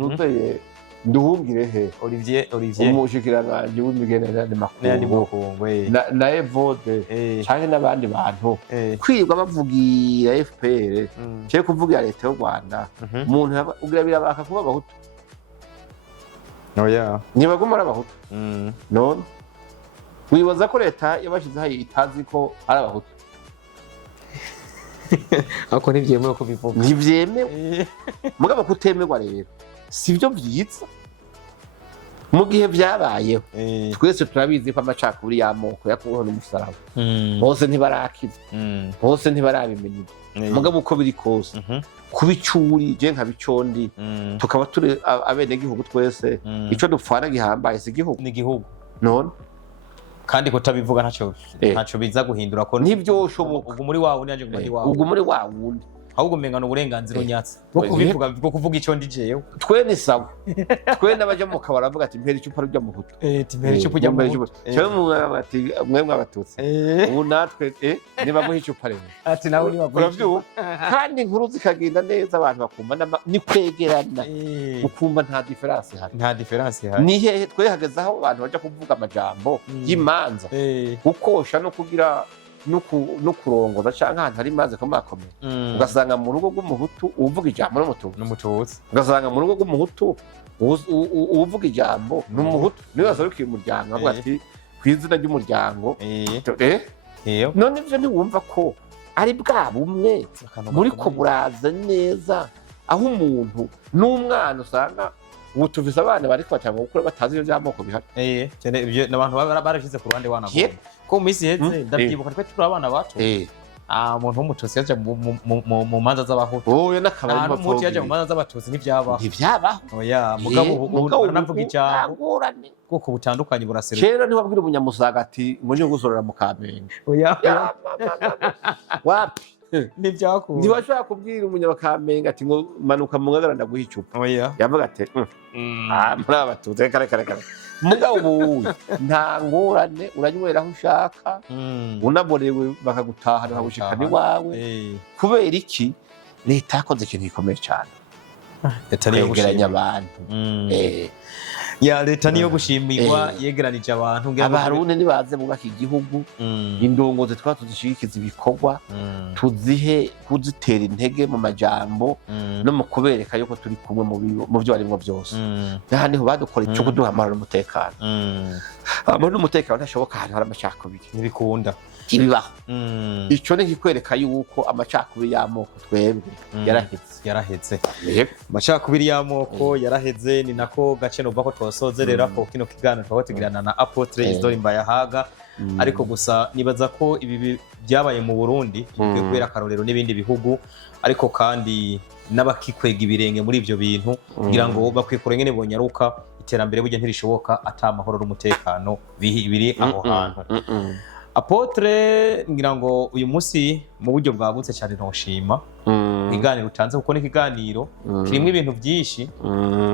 nduhungire he Olivier umushikiranganje w'imigenderanire makungu na Evode cyane n'abandi bantu kwirwa bavugira FPR cyo kuvugira leta y'u Rwanda umuntu ugira birabaka kuba abahutu oya ntibaguma ari abahutu none wibaza ko leta yabashyizeho itazi ko ari abahutu ariko ntibyemewe ko bivuga ntibyemewe mugabo kutemerwa rero sibyo byiza mu gihe byabayeho twese turabizi ko amacakubiri y'amoko yakuweho n'umusaraba bose ntibarakiza bose ntibarabimenya mugabo uko biri kose kuba icuri je nka bicondi tukaba turi abenegihugu twese ico dupfana gihambaye si igihugu n'igihugu none kandi kutabivuga ntaco biza guhindura ko ntivyoshoboka ubwo muri wawe nanje ngo muri wawe ubwo muri wawe ahubwo mengana uburenganziro unyatsa bwo kubivuga bwo kuvuga ico ndijeyo twe ni sawa twe n'abaje mu kabara bavuga ati mpera icupa rujya mu hutu timpera icupa rujya mu hutu cyo mwabati mwemwe abatutsi ubu natwe niba guha icupa rero ati nawe ni bavuga kandi inkuru zikagenda neza abantu bakumva ni kwegerana ukumva nta difference hari ni hehe twe hagezaho abantu baje kuvuga amajambo y'imanza gukosha no kugira no kurongoza canke ahantu hari imanza komakomeye ugasanga mu rugo rw'umuhutu uvuga ijambo n'umututsi ugasanga mu rugo rw'umuhutu uvuga ijambo n'umuhutu niwe wasarukiye umuryango avuga ati kw'izina ry'umuryango none ivyo ntiwumva ko ari bwa bumwe buriko buraza neza aho umuntu n'umwana usanga ubu tuvise abana bariko batanga gukura batazi ibyo by'amoko bihari n'abantu barashize ku ruhande wana ko mu minsi iheze ndabyibuka twe turi abana bato umuntu w'umututsi yaje mu manza z'abahutu n'umuhutu yaje mu manza z'abatutsi ntibyabaho oya mugabo uranavuga ijambo bwoko butandukanye buraseruka kera ntiwabwira umunyamusaga ati ngo nije gusorera mu Kamenge wapi ntibyakunda ntibashaka kubwira umunyakamenge ati ngo manuka mu ngagara ndaguha icupa yavuga ati muri abatutsi kare mugabo ubu nta ngorane uranywera aho ushaka unaborewe bakagutahana bagushikana iwawe kubera iki leta yakoze ikintu gikomeye cyane kwegeranya abantu leta niyo gushimirwa yegeranije abantu abarundi nibaze bubaka igihugu indongozi twaba tuzishigikiza ibikorwa tuzihe kuzitera intege mu majambo no mu kubereka yuko turi kumwe mu byo barimwo byose n'ahandi ho badukora icyo kuduha amahoro n'umutekano amahoro n'umutekano ntashoboka ahantu hari amacakubiri ntibikunda ibibaho icyo ni kikwereka yuko amacakubiri y'amoko twebwe yaraheze amacakubiri y'amoko yaraheze ni nako gace nuva ko twasozerera ko kino kiganiro twaba tugirana na Apotre Isidore Mbayahaga ariko gusa nibaza ko ibi byabaye mu Burundi kubera akarorero n'ibindi bihugu ariko kandi n'abakikwega ibirenge muri ivyo bintu kugira ngo bakwikore ngene bonyaruka iterambere burya ntirishoboka ata amahoro n'umutekano biri aho hantu Apotre ngira ngo uyu munsi mu buryo bwagutse cyane noshima ikiganiro utanze kuko n'ikiganiro kirimo ibintu byinshi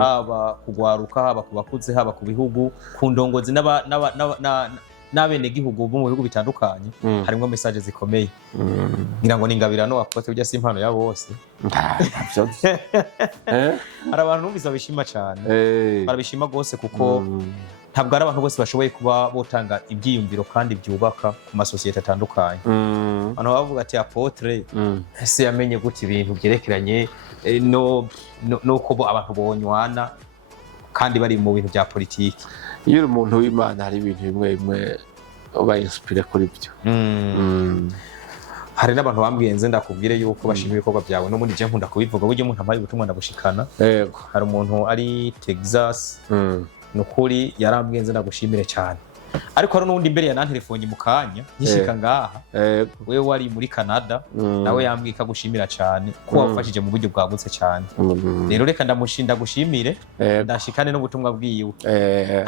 haba kugwaruka haba ku bakuze haba ku bihugu ku ndongozi n'abenegihugu bo mu bihugu bitandukanye harimo message zikomeye ngira ngo ningabirano Apotre ujya simpano ya bose hari abantu numvise babishima cyane barabishima gose kuko ntabwo ari abantu bose bashoboye kuba botanga ibyiyumviro kandi byubaka ku masosiyete atandukanye. Abantu bavuga ati Apotre ese yamenye gute ibintu byerekeranye nuko abantu bonywana kandi bari mu bintu bya politiki. Iyo uri umuntu w'Imana hari ibintu bimwe bimwe uba inspire kuri byo. Hari n'abantu bambwiye nze ndakubwire yuko bashimira ibikorwa byawe no muri je nkunda kubivuga buryo umuntu amaye ubutumwa ndabushikana. Yego. Hari umuntu ari Texas nukuri yarambwiye nze ndagushimire cyane. Ariko hari n'undi imbere ya nantelefone mu kanya yishika ngaha. Wewe wari muri Canada nawe yambwiye kagushimira cyane ko wafashije mu buryo bwagutse cyane. Rero reka ndamushinda gushimire ndashikane n'ubutumwa bwiwe.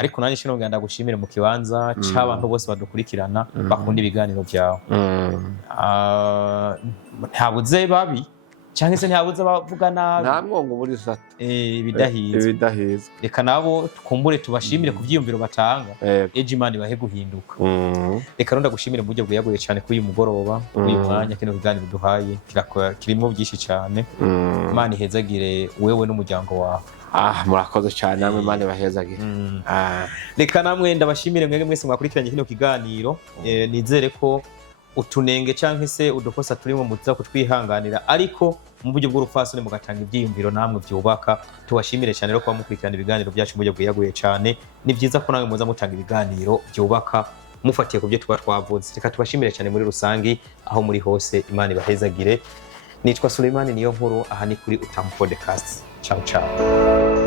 Ariko nanje shino ngenda gushimire mu kibanza cy'abantu bose badukurikirana bakunda ibiganiro byawe. Ntabuze babi cyangwa se ntabuze bavuga nabi. Nta mwongo muri sata. Ibidahizwe. Reka nabo tukumbure tubashimire ku byiyumviro batanga. Ejo Imana ibahe guhinduka. Reka ronda gushimire mu buryo bwiyaguye cyane kuri uyu mugoroba, uyu mwanya kino kiganiro duhaye kirimo byinshi cyane. Imana ihezagire wewe n'umuryango wawe. Murakoze cyane namwe Imana ibahezagire. Reka namwe ndabashimire mwege mwese mwakurikiranye kino kiganiro. Nizere ko utunenge cyangwa se udukosa turimo muza kutwihanganira ariko mu buryo bw'urufasone mugatanga ibyiyumviro namwe byubaka. Tubashimire cyane rero kuba mukurikirana ibiganiro byacu mu buryo bwiyaguye cyane. Ni byiza ko namwe muza mutanga ibiganiro byubaka mufatiye ku byo tuba twavuze. Reka tubashimire cyane muri rusangi aho muri hose. Imana ibahezagire. Nitwa Suleiman Niyonkuru, aha ni kuri Utamu Podcast. Ciao ciao.